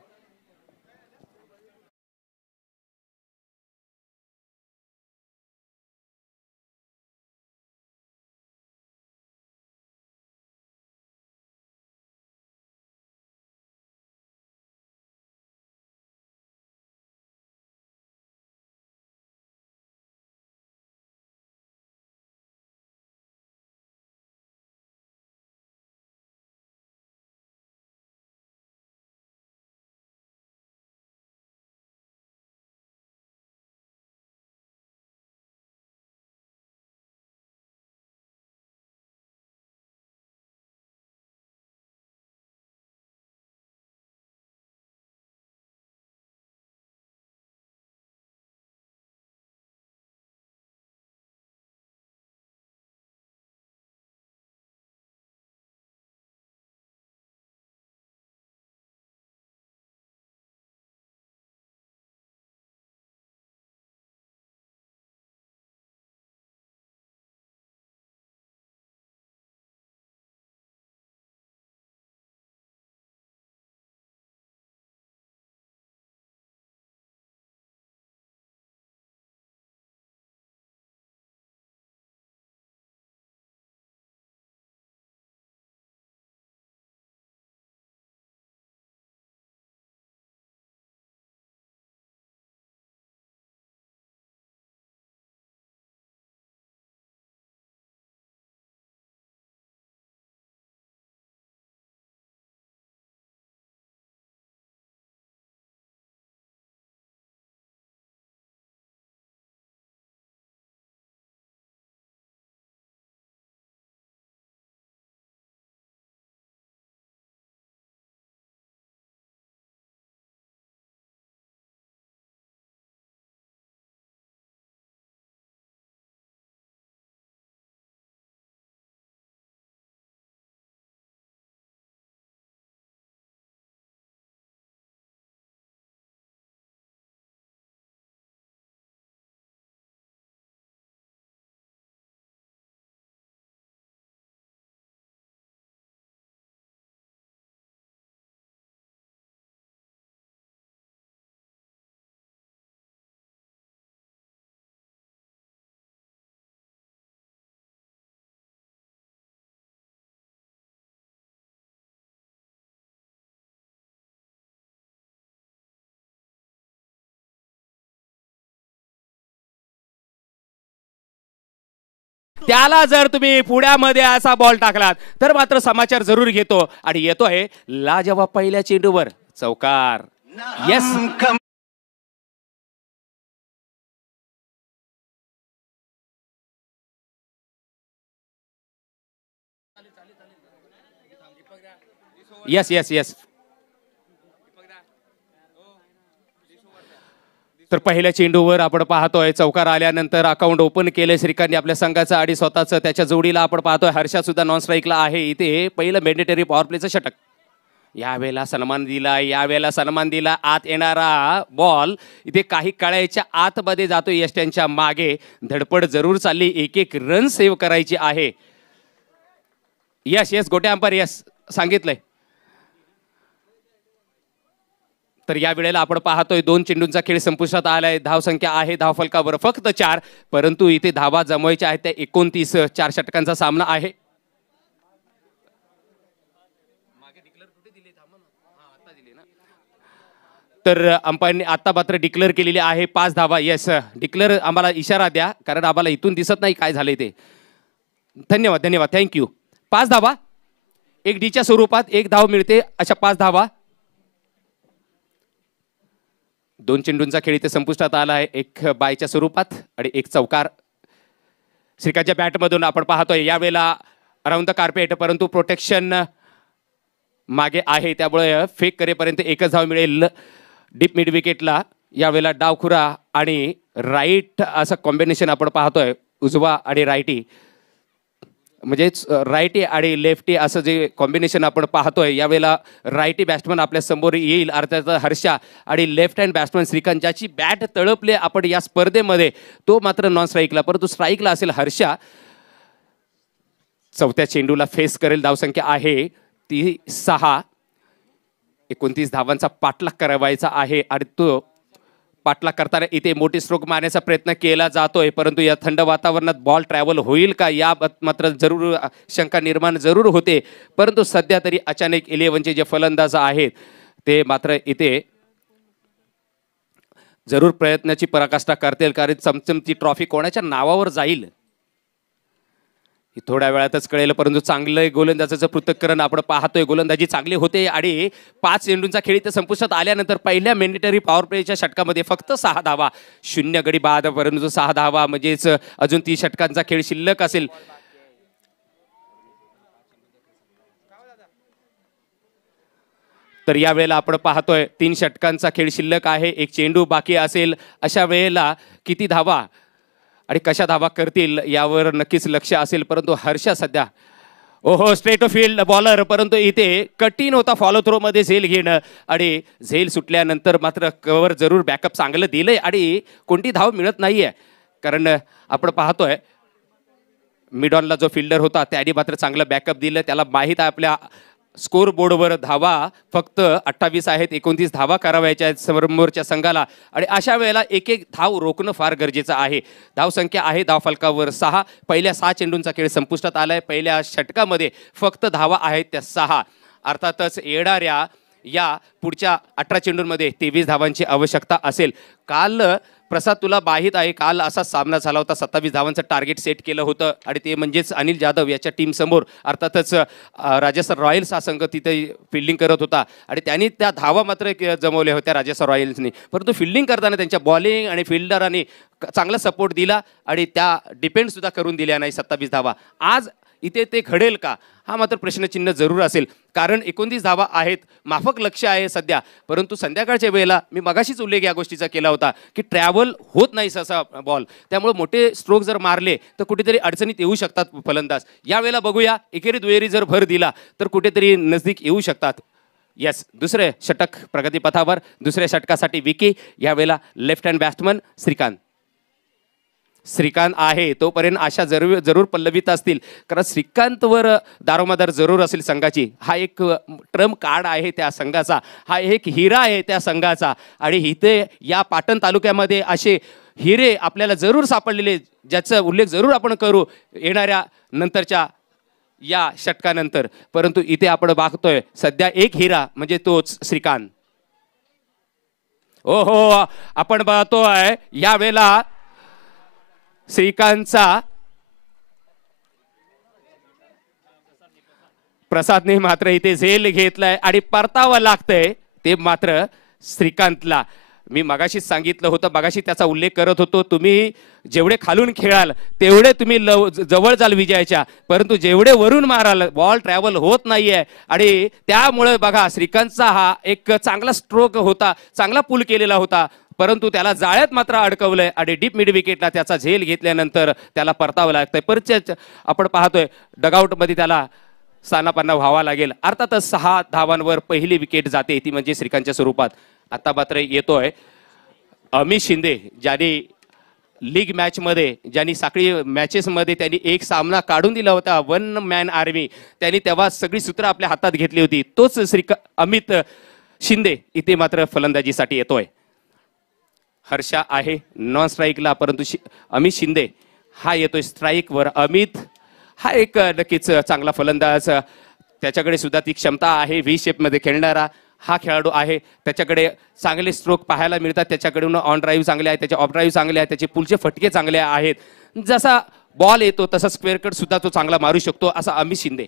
त्याला जर तुम्ही पुण्यामध्ये असा बॉल टाकलात तर मात्र समाचार जरूर घेतो. आणि येतोय लाजवाब पहिल्या चेंडूवर चौकार. Yes yes yes yes. तर पहिल्या चेंडूवर आपण पाहतोय चौकार आल्यानंतर अकाउंट ओपन केले श्रीकांतने आपल्या संघाचं आणि स्वतःचं. त्याच्या जोडीला आपण पाहतोय हर्षा सुद्धा नॉन स्ट्राईकला आहे. इथे पहिलं मॅन्डेटरी पॉवर प्लेचं षटक. यावेळेला सन्मान दिला आत येणारा बॉल इथे काही कळायच्या आतमध्ये जातो यष्ट्यांच्या मागे. धडपड जरूर चालली, एक एक रन सेव्ह करायची आहे. यस यस गोटे अंपायर यस सांगितलंय. तर या वेळेला आपण पाहतोय 2 चेंडूंचा खेळ संपुष्टात आलाय. धावसंख्या आहे धावफलकावर फक्त 4, परंतु इथे धावा जमवायच्या आहेत त्या 29. 4 षटकांचा सामना आहे. तर अंपायरने आता मात्र डिक्लेअर केलेली आहे 5 धावा. येस डिक्लेअर आम्हाला इशारा द्या, कारण आम्हाला इथून दिसत नाही काय झालंय ते. धन्यवाद धन्यवाद थँक्यू. 5 धावा, एक डीच्या स्वरूपात 1 धाव मिळते. अशा 5 धावा. 2 चेंडूंचा खेळ इथे संपुष्टात आला आहे. 1 बायच्या स्वरूपात आणि 1 चौकार. श्रीकांतच्या बॅटमधून आपण पाहतोय यावेळेला अराउंड द कार्पेट, परंतु प्रोटेक्शन मागे आहे, त्यामुळे फेक करेपर्यंत 1च धाव मिळेल डीप मिड विकेटला. यावेळेला डावखुरा आणि राईट असं कॉम्बिनेशन आपण पाहतोय. उजवा आणि राईटी, म्हणजेच राईटी आणि लेफ्टी असं जे कॉम्बिनेशन आपण पाहतोय. यावेळेला राईटी बॅट्समन आपल्या समोर येईल, अर्थात हर्षा, आणि लेफ्ट हँड बॅट्समन श्रीकांत, ज्याची बॅट तळपले आपण या स्पर्धेमध्ये, तो मात्र नॉन स्ट्राईकला, परंतु स्ट्राईकला असेल हर्षा. चौथ्या चेंडूला फेस करेल. धावसंख्या आहे ती 6. 29 धावांचा पाठलाग करावायचा आहे आणि तो पाठलाग करताना इथे मोठी स्ट्रोक मारण्याचा प्रयत्न केला जातोय, परंतु या थंड वातावरणात बॉल ट्रॅव्हल होईल का या मात्र जरूर शंका निर्माण जरूर होते. परंतु सध्या तरी अचानक 11चे जे फलंदाज आहेत ते मात्र इथे जरूर प्रयत्नाची पराकाष्ठा करतील, कारण चमचमती ट्रॉफी कोणाच्या नावावर जाईल थोड्या वेळातच कळेल. परंतु चांगलं गोलंदाजाचं पृथक्करण आपण पाहतोय. गोलंदाजी चांगली होते आणि 5 चेंडूंचा खेळ इथे संपुष्टात आल्यानंतर पहिल्या मॅन्डेटरी पॉवर प्लेच्या षटकामध्ये फक्त 6 धावा, 0 गडी बाद, परंतु 6 धावा म्हणजेच अजून 30 षटकांचा खेळ शिल्लक असेल. तर या वेळेला आपण पाहतोय 3 षटकांचा खेळ शिल्लक आहे, 1 चेंडू बाकी असेल. अशा वेळेला किती धावा आणि कशा धावा करतील यावर नक्कीच लक्ष असेल. परंतु हर्षा सध्या ओहो स्ट्रेट टू फील्ड बॉलर, परंतु इथे कठीण होता फॉलो थ्रो मध्ये झेल घेणं, आणि झेल सुटल्यानंतर मात्र कव्हर जरूर बॅकअप चांगलं दिलंय आणि कोणती धाव मिळत नाहीये. कारण आपण पाहतोय मिड ऑनला जो फिल्डर होता त्याने मात्र चांगलं बॅकअप दिलं. त्याला माहीत आहे आपल्या स्कोर बोर्डवर धावा फक्त 28 आहेत, 29 धावा करावायच्या आहेत समोरच्या संघाला, आणि अशा वेळेला एक एक धाव रोखणं फार गरजेचं आहे. धावसंख्या आहे धावफलकावर 6. पहिल्या 6 चेंडूंचा खेळ संपुष्टात आलाय. पहिल्या षटकामध्ये फक्त धावा आहेत त्या 6. अर्थातच येणाऱ्या या पुढच्या 18 चेंडूंमध्ये 23 धावांची आवश्यकता असेल. काल प्रसाद तुला माहीत आहे काल असा सामना झाला होता, 27 धावांचं टार्गेट सेट केलं होतं, आणि ते म्हणजेच अनिल जाधव याच्या टीम समोर. अर्थातच राजस्थान रॉयल्स हा संघ तिथे फिल्डिंग करत होता आणि त्यांनी त्या धावा मात्र जमवल्या होत्या राजस्थान रॉयल्सनी. परंतु फिल्डिंग करताना त्यांच्या बॉलिंग आणि फिल्डरांनी चांगला सपोर्ट दिला आणि त्या डिपेंड सुद्धा करून दिल्या नाही 27 धावा. आज इथे ते घडेल का हा मात्र प्रश्नचिन्ह जरूर असेल, कारण 29 धावा आहेत, माफक लक्ष आहे सध्या. परंतु संध्याकाळच्या वेळेला मी मगाशीच उल्लेख या गोष्टीचा केला होता की ट्रॅव्हल होत नाही असा बॉल, त्यामुळे मोठे स्ट्रोक जर मारले तर कुठेतरी अडचणीत येऊ शकतात फलंदाज. यावेळेला बघूया एकेरी दुहेरी जर भर दिला तर कुठेतरी नजदीक येऊ शकतात. यस, दुसरे षटक प्रगतीपथावर. दुसऱ्या षटकासाठी विकी, यावेळेला लेफ्ट हँड बॅट्समन श्रीकांत आहे. तोपर्यंत आशा जरूर पल्लवित असतील, कारण श्रीकांतवर दारोमदार जरूर असेल संघाची. हा एक ट्रम्प कार्ड आहे त्या संघाचा, हा एक हिरा आहे त्या संघाचा, आणि इथे या पाटण तालुक्यामध्ये असे हिरे आपल्याला जरूर सापडलेले, ज्याचा उल्लेख जरूर आपण करू येणाऱ्या नंतरच्या या षटकानंतर. परंतु इथे आपण बघतोय सध्या एक हिरा म्हणजे तोच श्रीकांत. ओहो, आपण पाहतोय यावेळेला श्रीकांतचा प्रसादने मात्र इथे झेल घेतलाय आणि परतावं लागतंय ते मात्र श्रीकांतला. मी मगाशीच सांगितलं होतं, मगाशी त्याचा उल्लेख करत होतो, तुम्ही जेवढे खालून खेळाल तेवढे तुम्ही जवळ जाल विजयाच्या, परंतु जेवढे वरून माराल बॉल ट्रॅव्हल होत नाहीये. आणि त्यामुळे बघा श्रीकांतचा हा एक चांगला स्ट्रोक होता, चांगला पुल केलेला होता, परंतु त्याला जाळ्यात मात्र अडकवलंय आणि डीप मिड विकेटला त्याचा झेल घेतल्यानंतर त्याला परतावं लागतंय. परत आपण पाहतोय डगआउट मध्ये त्याला स्थानापन्न व्हावा लागेल. अर्थातच 6 धावांवर पहिली विकेट जाते, ती म्हणजे श्रीकांतच्या स्वरूपात. आता मात्र येतोय अमित शिंदे, ज्याने लीग मॅच मध्ये, ज्यांनी साखळी मॅचेस मध्ये त्यांनी एक सामना काढून दिला होता, वन मॅन आर्मी, त्यांनी तेव्हा सगळी सूत्र आपल्या हातात घेतली होती. तोच अमित शिंदे इथे मात्र फलंदाजीसाठी येतोय. हर्षा आहे नॉन स्ट्राईकला, परंतु अमित शिंदे हा येतोय स्ट्राईकवर. अमित हा एक नक्कीच चांगला फलंदाज, त्याच्याकडे सुद्धा ती क्षमता आहे. व्ही शेप मध्ये खेळणारा हा खेळाडू आहे, त्याच्याकडे चांगले स्ट्रोक पाहायला मिळतात, त्याच्याकडून ऑन ड्राईव्ह चांगले आहे, त्याचे ऑफ ड्राईव्ह चांगले आहेत, त्याचे पुलचे फटके चांगले आहेत. जसा बॉल येतो तसा स्क्वेअर कट सुद्धा तो चांगला मारू शकतो असा अमित शिंदे.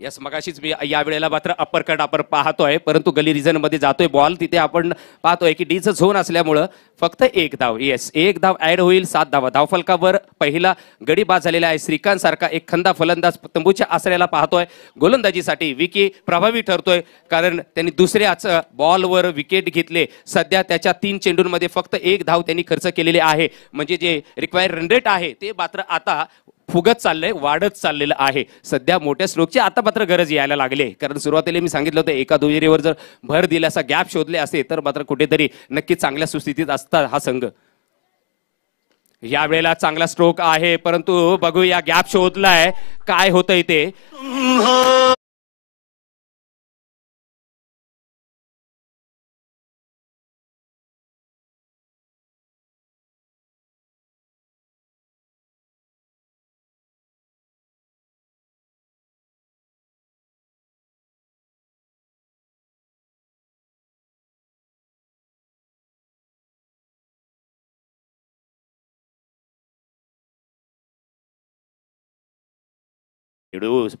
यस, मगाशीच मी या वेळेला मात्र अप्पर कट आपण पाहतोय, परंतु गली रिजन मध्ये जातोय बॉल. तिथे आपण पाहतोय की डीचं झोन असल्यामुळं फक्त 1 धाव, येस 1 धाव ऍड होईल. 7 धावा धावफलकावर पहिला गडी बाद झालेला आहे. श्रीकांत सारखा एक खंदा फलंदाज तंबूच्या आसऱ्याला पाहतोय. गोलंदाजीसाठी विकी प्रभावी ठरतोय, कारण त्यांनी दुसऱ्याच बॉलवर विकेट घेतले. सध्या त्याच्या 3 चेंडूंमध्ये फक्त 1 धाव त्यांनी खर्च केलेले आहे, म्हणजे जे रिक्वायर्ड रन रेट आहे ते मात्र आता फुगत चाललंय, वाढत चाललेलं आहे. सध्या मोठ्या स्ट्रोकची आता मात्र गरज यायला लागली, कारण सुरुवातीला मी सांगितलं होतं एका दुहेरीवर जर भर दिला, असा गॅप शोधले असते तर मात्र कुठेतरी नक्की चांगल्या सुस्थितीत असता हा संघ. या वेळेला चांगला स्ट्रोक आहे, परंतु बघूया गॅप शोधलाय काय होतंय ते.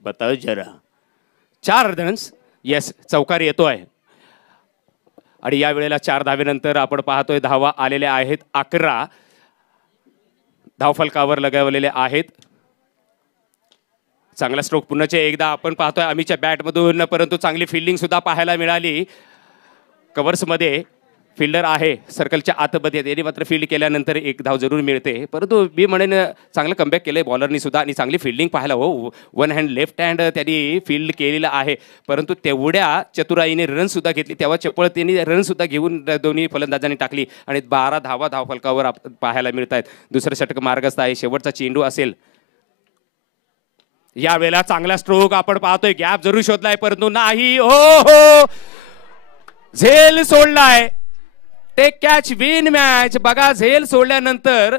बताओ जरा. 4 रन्स, येस चौकार येतोय. आणि या वेळेला 4 धावेनंतर आपण पाहतोय धावा आलेल्या आहेत 11, धावफलकावर लगावलेले आहेत. चांगला स्ट्रोक पुन्हा एकदा आपण पाहतोय अमितच्या बॅट मधून, परंतु चांगली फिल्डिंग सुद्धा पाहायला मिळाली. कव्हर्स मध्ये फिल्डर आहे सर्कलच्या आतमध्ये, त्यांनी मात्र फील्ड केल्यानंतर 1 धाव जरूर मिळते. परंतु मी म्हणेन चांगलं कमबॅक केलंय बॉलरनी सुद्धा, आणि चांगली फिल्डिंग पाहायला. हो, वन हँड लेफ्ट हँड त्यांनी फील्ड केलेला आहे, परंतु तेवढ्या चतुराईने रन सुद्धा घेतली, तेव्हा चपळ त्यांनी रन सुद्धा घेऊन दोन्ही फलंदाजांनी टाकली आणि 12 धावा धावफलकावर पाहायला मिळत आहेत. दुसरं षटक मार्गस्थ आहे, शेवटचा चेंडू असेल. या वेळेला चांगला स्ट्रोक आपण पाहतोय, गॅप जरूर शोधलाय परंतु नाही. हो, झेल सोडलाय. Take catch win match. बघा झेल सोडल्यानंतर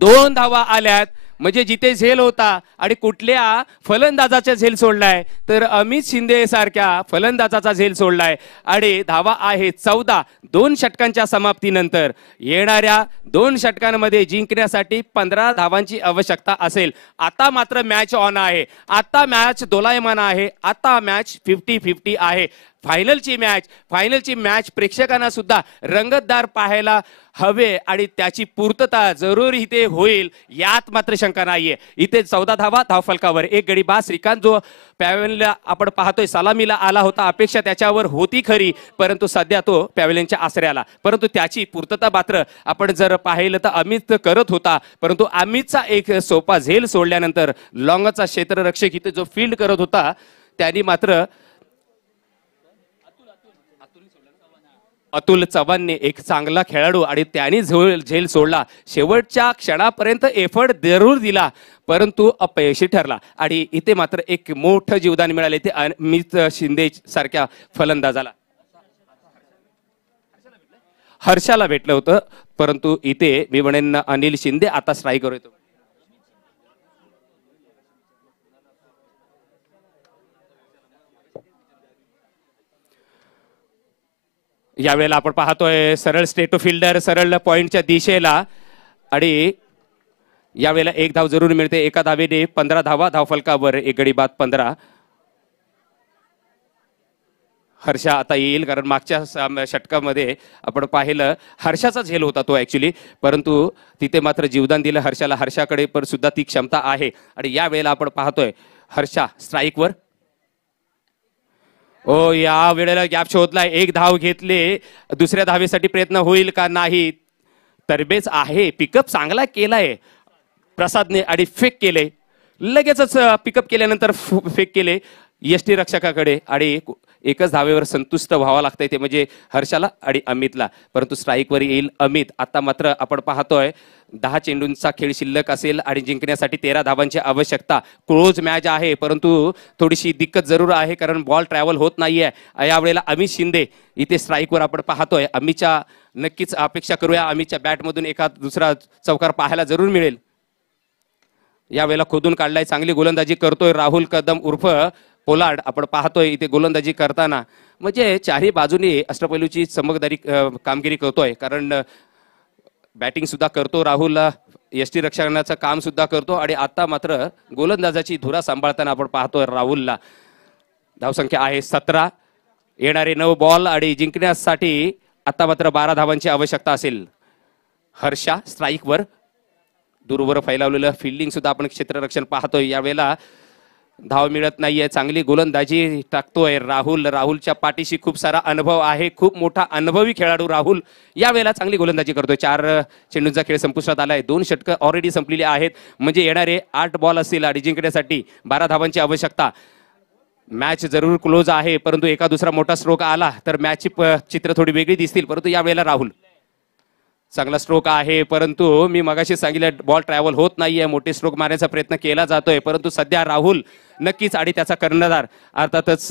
2 धावा आल्यात, म्हणजे जिथे झेल होता आणि कुठल्या फलंदाजाचा झेल सोडलाय तर अमित शिंदे सारख्या फलंदाजाचा झेल सोडलाय. आणि धावा आहे 14. 2 षटकांच्या समाप्तीनंतर येणाऱ्या 2 षटकांमध्ये जिंकण्यासाठी 15 धावांची आवश्यकता असेल. आता मात्र मॅच ऑन आहे, आता मॅच दोलायमान आहे, आता मॅच 50-50 आहे. फायनलची मॅच प्रेक्षकांना सुद्धा रंगतदार पाहायला हवे आणि त्याची पूर्तता जरूर इथे होईल, यात मात्र शंका नाहीये. इथे 14 धावा धावफलकावर, 1 गडी बाद. श्रीकांत जो पॅव्हलियनला आपण पाहतोय सलामीला आला होता, अपेक्षा त्याच्यावर होती खरी, परंतु सध्या तो पॅव्हलियनच्या आसऱ्याला, परंतु त्याची पूर्तता मात्र आपण जर पाहिलं तर अमित करत होता. परंतु अमितचा एक सोपा झेल सोडल्यानंतर लॉंगचा क्षेत्ररक्षक इथे जो फील्ड करत होता त्यांनी मात्र अतुल चव्हाणने एक चांगला खेळाडू आणि त्यांनी झेल सोडला. शेवटच्या क्षणापर्यंत एफर्ट जरूर दिला, परंतु अपयशी ठरला. आणि इथे मात्र एक मोठं जीवदान मिळाले ते अमित शिंदे सारख्या फलंदाजाला, हर्षाला भेटलं होतं. परंतु इथे मी म्हणेन अनिल शिंदे आता स्ट्राईकर येतो. यावेळेला आपण पाहतोय सरळ स्टेटो फिल्डर, सरळ पॉइंटच्या दिशेला. आणि यावेळेला 1 धाव जरूर मिळते. एका धावेने 15 धावा धावफलकावर, 1 गडी बाद 15. हर्षा आता येईल, कारण मागच्या षटकामध्ये आपण पाहिलं हर्षाचा झेल होता तो ऍक्च्युली, परंतु तिथे मात्र जीवदान दिलं हर्षाला. हर्षाकडे पण सुद्धा ती क्षमता आहे आणि या वेळेला आपण पाहतोय हर्षा स्ट्राईकवर. ओ या वेळेला गॅप शोधलाय, एक धाव घेतले, दुसऱ्या धावेसाठी प्रयत्न होईल का नाही. तरबेज आहे, पिकअप चांगला केलाय प्रसादने आणि फेक केले, लगेचच पिकअप केल्यानंतर फेक केले यष्टी रक्षकाकडे आणि एकच धावेवर संतुष्ट व्हावं लागतंय ते म्हणजे हर्षाला आणि अमितला. परंतु स्ट्राईकवर येईल अमित. आता मात्र आपण पाहतोय 10 चेंडूंचा खेळ शिल्लक असेल आणि जिंकण्यासाठी 13 धावांची आवश्यकता. क्लोज मॅच आहे, परंतु थोडीशी दिक्कत जरूर आहे कारण बॉल ट्रॅव्हल होत नाहीये. यावेळेला अमित शिंदे इथे स्ट्राईकवर आपण पाहतोय. अमितच्या नक्कीच अपेक्षा करूया, अमितच्या बॅटमधून एका दुसरा चौकार पाहायला जरूर मिळेल. यावेळेला खोदून काढलाय, चांगली गोलंदाजी करतोय राहुल कदम उर्फ पोलार्ड. आपण पाहतोय इथे गोलंदाजी करताना म्हणजे चारही बाजूने अष्टपैलूची चमकदारी कामगिरी करतोय, कारण बॅटिंग सुद्धा करतो राहुल, यष्टी रक्षणाचं काम सुद्धा करतो आणि आता मात्र गोलंदाजाची धुरा सांभाळताना आपण पाहतोय राहुलला. धावसंख्या आहे 17, येणारे 9 बॉल आणि जिंकण्यासाठी आता मात्र 12 धावांची आवश्यकता असेल. हर्षा स्ट्राईकवर, दूरवर फैलावलेलं फिल्डिंग सुद्धा आपण क्षेत्ररक्षण पाहतोय. यावेळेला धाव मिळत नाहीये, चांगली गोलंदाजी टाकतोय राहुल. राहुलच्या पाठीशी खूप सारा अनुभव आहे, खूप मोठा अनुभवी खेळाडू राहुल यावेळेला चांगली गोलंदाजी करतोय. 4 चेंडूंचा खेळ संपुष्टात आलाय, 2 षटकं ऑलरेडी संपलेली आहेत, म्हणजे येणारे 8 बॉल असतील आणि जिंकण्यासाठी 12 धावांची आवश्यकता. मॅच जरूर क्लोज आहे, परंतु एका दुसरा मोठा स्ट्रोक आला तर मॅचची चित्र थोडी वेगळी दिसतील. परंतु यावेळेला राहुल चांगला स्ट्रोक आहे, परंतु मी मगाशी सांगितलं बॉल ट्रॅव्हल होत नाहीये, मोठे स्ट्रोक मारण्याचा प्रयत्न केला जातोय, परंतु सध्या राहुल नक्कीच आणि त्याचा कर्णधार अर्थातच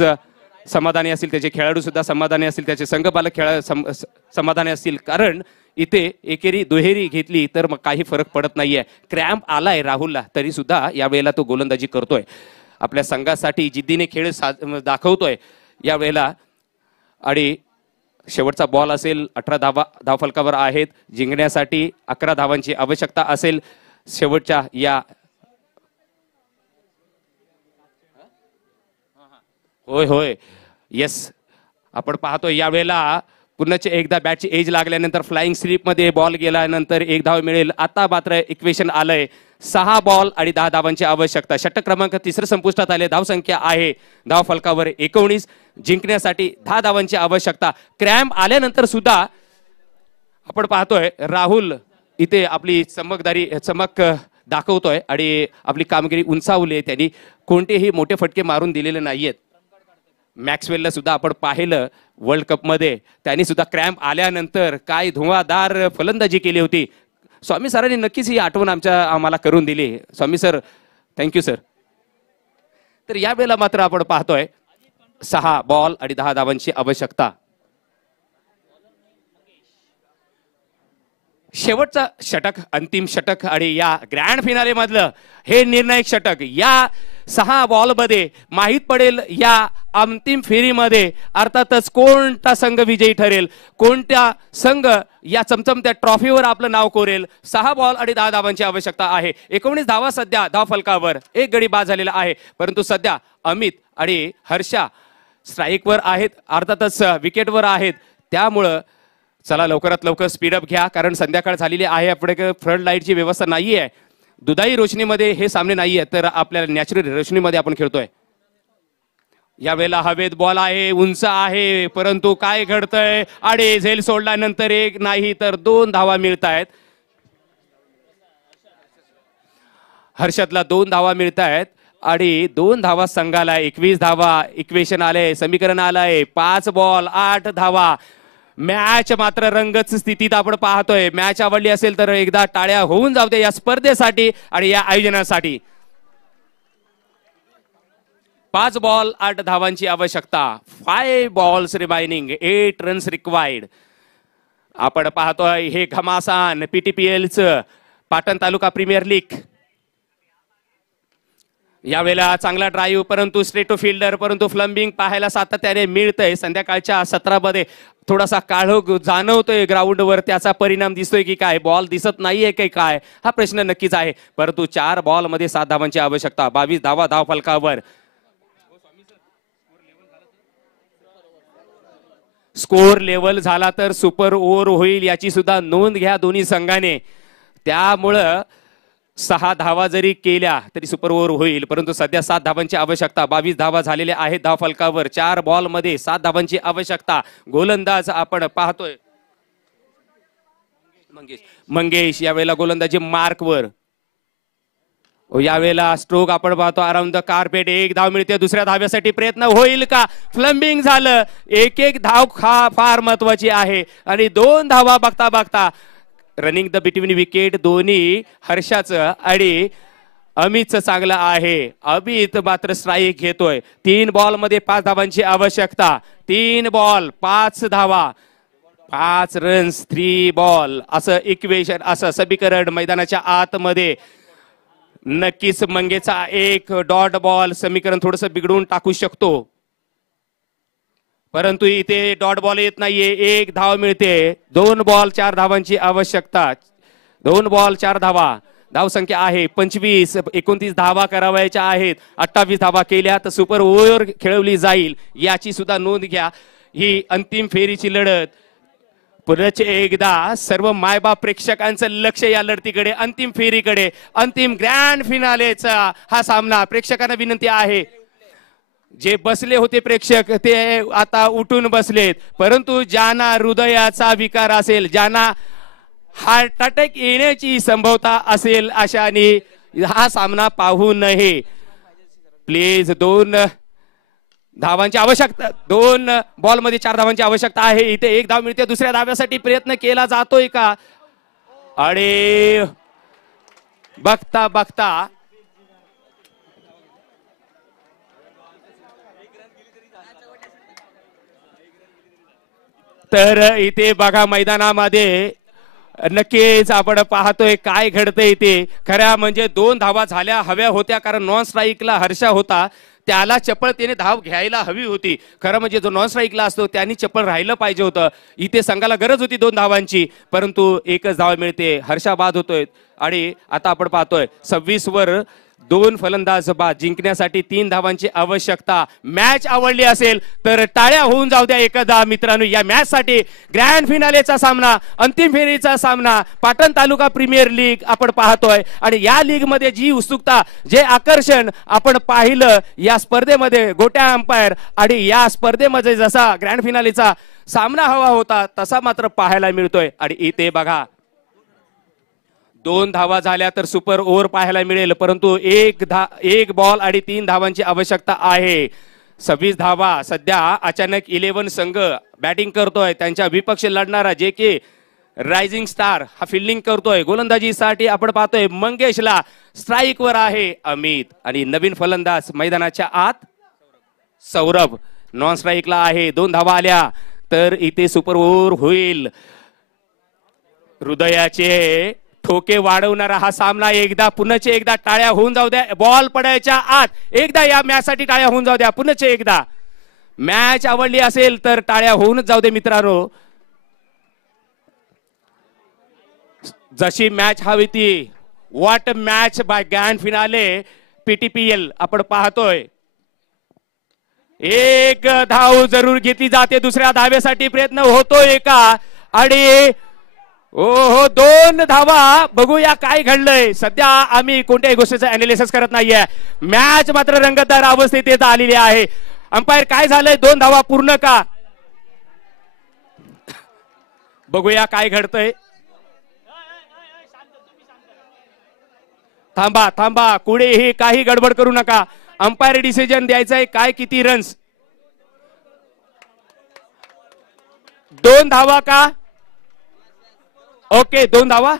समाधानी असतील, त्याचे खेळाडू सुद्धा समाधानी असतील, त्याचे संघपालक समाधानी असतील, कारण इथे एकेरी दुहेरी घेतली तर मग काही फरक पडत नाहीये. क्रॅम्प आलाय राहुलला, तरी सुद्धा यावेळेला तो गोलंदाजी करतोय, आपल्या संघासाठी जिद्दीने खेळ दाखवतोय यावेळेला. आणि शेवटचा बॉल असेल, 18 धावा धावफलकावर आहेत, जिंकण्यासाठी 11 धावांची आवश्यकता असेल शेवटच्या या. होय होय येस, आपण पाहतोय यावेळेला पुन्हा एकदा बॅटची एज लागल्यानंतर फ्लाइंग स्लिप मध्ये बॉल गेल्यानंतर 1 धाव मिळेल. आता मात्र इक्वेशन आलंय, 6 बॉल आणि 10 धावांची आवश्यकता. षटक क्रमांक 3 संपुष्टात आले, धावसंख्या आहे धावफलकावर 19, जिंकण्यासाठी 10 धावांची आवश्यकता. क्रॅम्प आल्यानंतर सुद्धा आपण पाहतोय राहुल इथे आपली चमक दाखवतोय आणि आपली कामगिरी उंचावली. त्यांनी कोणतेही मोठे फटके मारून दिलेले नाहीयेत. मॅक्सवेलला सुद्धा आपण पाहिलं वर्ल्ड कप मध्ये, त्यांनी सुद्धा क्रॅम्प आल्यानंतर काय धुवाधार फलंदाजी केली होती. स्वामी सरांनी नक्कीच ही आठवण आम्हाला करून दिली. स्वामी सर, थँक्यू सर. तर यावेळेला मात्र आपण पाहतोय 6 बॉल आणि 10 धावांची आवश्यकता. शेवटचं षटक, अंतिम षटक आणि या ग्रँड फिनाले मधलं हे निर्णायक षटक. या 6 बॉल मध्ये माहित पडेल या अंतिम फेरीमध्ये अर्थातच कोणता संघ विजयी ठरेल, कोणत्या संघ या चमचमत्या ट्रॉफीवर आपलं नाव कोरेल. 6 बॉल आणि 10 धावांची आवश्यकता आहे. 19 धावा सध्या धावफलकावर, 1 गडी बाद झालेला आहे, परंतु सध्या अमित आणि हर्षा स्ट्राईकवर आहेत, अर्थातच विकेटवर आहेत. त्यामुळं चला लवकरात लवकर स्पीडअप घ्या, कारण संध्याकाळ झालेली आहे, आपल्याकडे फ्लड लाईटची व्यवस्था नाहीये. दुधाई रोशनीमध्ये हे सामने नाहीये, तर आपल्याला नॅचरल रोशनीमध्ये आपण खेळतोय. यावेळेला हवेत बॉल आहे, उंच आहे, परंतु काय घडतंय आणि झेल सोडल्यानंतर 1 नाही तर 2 धावा मिळत आहेत. हर्षदला 2 धावा मिळत आहेत आणि 2 धावा संघाला. 21 धावा इक्वेशन आले, समीकरण आलंय. 5 बॉल 8 धावा. मॅच मात्र रंगत स्थितीत आपण पाहतोय. मॅच आवडली असेल तर एकदा टाळ्या होऊन जाऊ दे या स्पर्धेसाठी आणि या आयोजनासाठी. 5 बॉल 8 धावांची आवश्यकता. 5 बॉल्स रिमाइनिंग, 8 रन्स रिक्वायर्ड. आपण पाहतोय हे घमासान PTPLचं पाटण तालुका प्रीमियर लीग. यावेळेला चांगला ड्राईव्ह, परंतु स्ट्रेट टू फिल्डर, परंतु फ्लंबिंग पाहायला सातत्याने मिळतंय. संध्याकाळच्या सत्रामध्ये थोडासा काळोख जाणवतोय ग्राउंडवर, त्याचा परिणाम दिसतोय की काय, बॉल दिसत नाहीये की काय, हा प्रश्न नक्कीच आहे. परंतु 4 बॉल मध्ये 7 धावांची आवश्यकता. 22 धावा धावफलकावर. स्कोर लेवल झाला तर सुपर ओव्हर होईल याची सुद्धा नोंद घ्या दोन्ही संघाने. त्यामुळं 6 धावा जरी केल्या तरी सुपर ओव्हर होईल, परंतु सध्या 7 धावांची आवश्यकता. 22 धावा झालेल्या आहेत धाव फलकावर. 4 बॉल मध्ये 7 धावांची आवश्यकता. गोलंदाज आपण पाहतोय मंगेश यावेळेला गोलंदाजी मार्कवर. यावेळेला स्ट्रोक आपण पाहतो अराउंड द कार्पेट. 1 धाव मिळते. दुसऱ्या धाव्यासाठी प्रयत्न होईल का? फ्लम्बिंग झालं. एक धाव फार महत्वाची आहे आणि 2 धावा बघता बघता रनिंग द बिटवीन विकेट दोन्ही हर्षाचं आणि अमितचं चांगलं आहे. अमित मात्र स्ट्राईक घेतोय. 3 बॉल मध्ये 5 धावांची आवश्यकता. 3 बॉल 5 धावा, 5 रन्स 3 बॉल असं इक्वेशन, असं समीकरण मैदानाच्या आतमध्ये. नक्कीच मंगेचा एक डॉट बॉल समीकरण थोडस बिघडून टाकू शकतो, परंतु इथे डॉट बॉल येत नाहीये. 1 धाव मिळते. 2 बॉल 4 धावांची आवश्यकता. 2 बॉल 4 धावा. धाव संख्या आहे 25. 29 धावा करावायच्या आहेत. 28 धावा केल्या तर सुपर ओव्हर खेळवली जाईल याची सुद्धा नोंद घ्या. ही अंतिम फेरीची लढत. पुनश्च एकदा सर्व मायबाप प्रेक्षकांचं लक्ष या लढतीकडे, अंतिम फेरीकडे, अंतिम ग्रँड फिनालेचा हा सामना. प्रेक्षकांना विनंती आहे, जे बसले होते प्रेक्षक ते आता उठून बसलेत, परंतु ज्यांना हृदयाचा विकार असेल, ज्यांना हार्ट अटॅक येण्याची संभाव्यता असेल अशाने हा सामना पाहू नये. प्लीज 2 धावांची आवश्यकता. 2 बॉल मध्ये 4 धावांची आवश्यकता आहे. इथे 1 धाव मिळते. दुसऱ्या धाव्यासाठी प्रयत्न केला जातोय का? आणि बघता बघता तर इथे बघा मैदानामध्ये नक्कीच आपण पाहतोय काय घडतंय इथे. खऱ्या म्हणजे 2 धावा झाल्या हव्या होत्या, कारण नॉन स्ट्राईकला हर्षा होता, त्याला चपळतेने धाव घ्यायला हवी होती. खरं म्हणजे जो नॉन स्ट्राईकला असतो त्यांनी चपळ राहिलं पाहिजे होतं. इथे संघाला गरज होती 2 धावांची, परंतु 1च धाव मिळते. हर्षा बाद होतोय आणि आता आपण पाहतोय 26 वर 2 फलंदाज बाद. जिंकण्यासाठी 3 धावांची आवश्यकता. मॅच आवडली असेल तर टाळ्या होऊन जाऊ द्या एकदा मित्रांनो. या मॅच साठी ग्रँड फिनालेचा सामना, अंतिम फेरीचा सामना, पाटण तालुका प्रीमियर लीग आपण पाहतोय. आणि या लीग मध्ये जी उत्सुकता, जे आकर्षण आपण पाहिलं या स्पर्धेमध्ये गोट्या अंपायर, आणि या स्पर्धेमध्ये जसा ग्रँड फिनालेचा सामना हवा होता तसा मात्र पाहायला मिळतोय. आणि इथे बघा 2 धावा झाल्या तर सुपर ओव्हर पाहायला मिळेल, परंतु 1 बॉल आणि 3 धावांची आवश्यकता आहे. 26 धावा. सध्या अचानक 11 संघ बॅटिंग करतोय. त्यांच्या विपक्ष लढणारा जे की रायझिंग स्टार हा फिल्डिंग करतोय. गोलंदाजीसाठी आपण पाहतोय मंगेशला. स्ट्राईक वर आहे अमित आणि नवीन फलंदाज मैदानाच्या आत सौरभ नॉन स्ट्राईकला आहे. 2 धावा आल्या तर इथे सुपर ओव्हर होईल. हृदयाचे ठोके वाढवणारा हा सामना. एकदा पुनश्च एकदा टाळ्या होऊन जाऊ द्या. बॉल पडायच्या आत एकदा या मॅच साठी टाळ्या होऊन जाऊ द्या. पुनश्च एकदा मॅच आवडली असेल तर टाळ्या होऊनच जाऊ दे मित्रांनो. जशी मॅच हवी ती. What match by grand finale PTPL आपण पाहतोय. 1 धाव जरूर घेतली जाते. दुसऱ्या धावेसाठी प्रयत्न होतोय का? आणि हो 2 धावा. बघूया काय घडलंय. सध्या आम्ही कोणत्याही गोष्टीचं अनालिसिस करत नाहीये. मॅच मात्र रंगतदार अवस्थेत येत आलेली आहे. अंपायर काय झालंय? 2 धावा पूर्ण का? बघूया काय घडतंय. थांबा थांबा, कुठेही काही गडबड करू नका. अंपायर डिसिजन द्यायचंय. काय किती रन्स? 2 धावा का? ओके 2 धावा.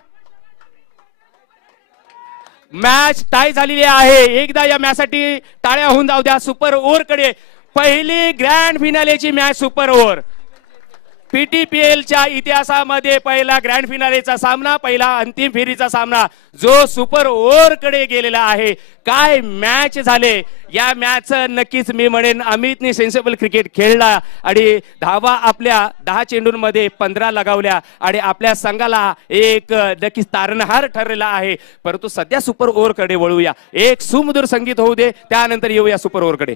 मॅच टाय झालेली आहे. एकदा या मॅच साठी टाळ्या होऊन जाऊ द्या. सुपर ओव्हर कडे पहिली ग्रँड फिनालेची मॅच सुपर ओव्हर. PTPLच्या इतिहासामध्ये पहिला ग्रँड फिनालेचा सामना, पहिला अंतिम फेरीचा सामना जो सुपर ओव्हर कडे गेलेला आहे. काय मॅच झाले. या मॅच नक्कीच मी म्हणेन अमितने सेन्सिबल क्रिकेट खेळला आणि धावा आपल्या 10 चेंडूंमध्ये 15 लगावल्या आणि आपल्या संघाला एक नक्कीच तारणहार ठरलेला आहे. परंतु सध्या सुपर ओव्हर कडे वळूया. एक सुमधुर संगीत होऊ दे, त्यानंतर येऊया सुपर ओव्हर कडे.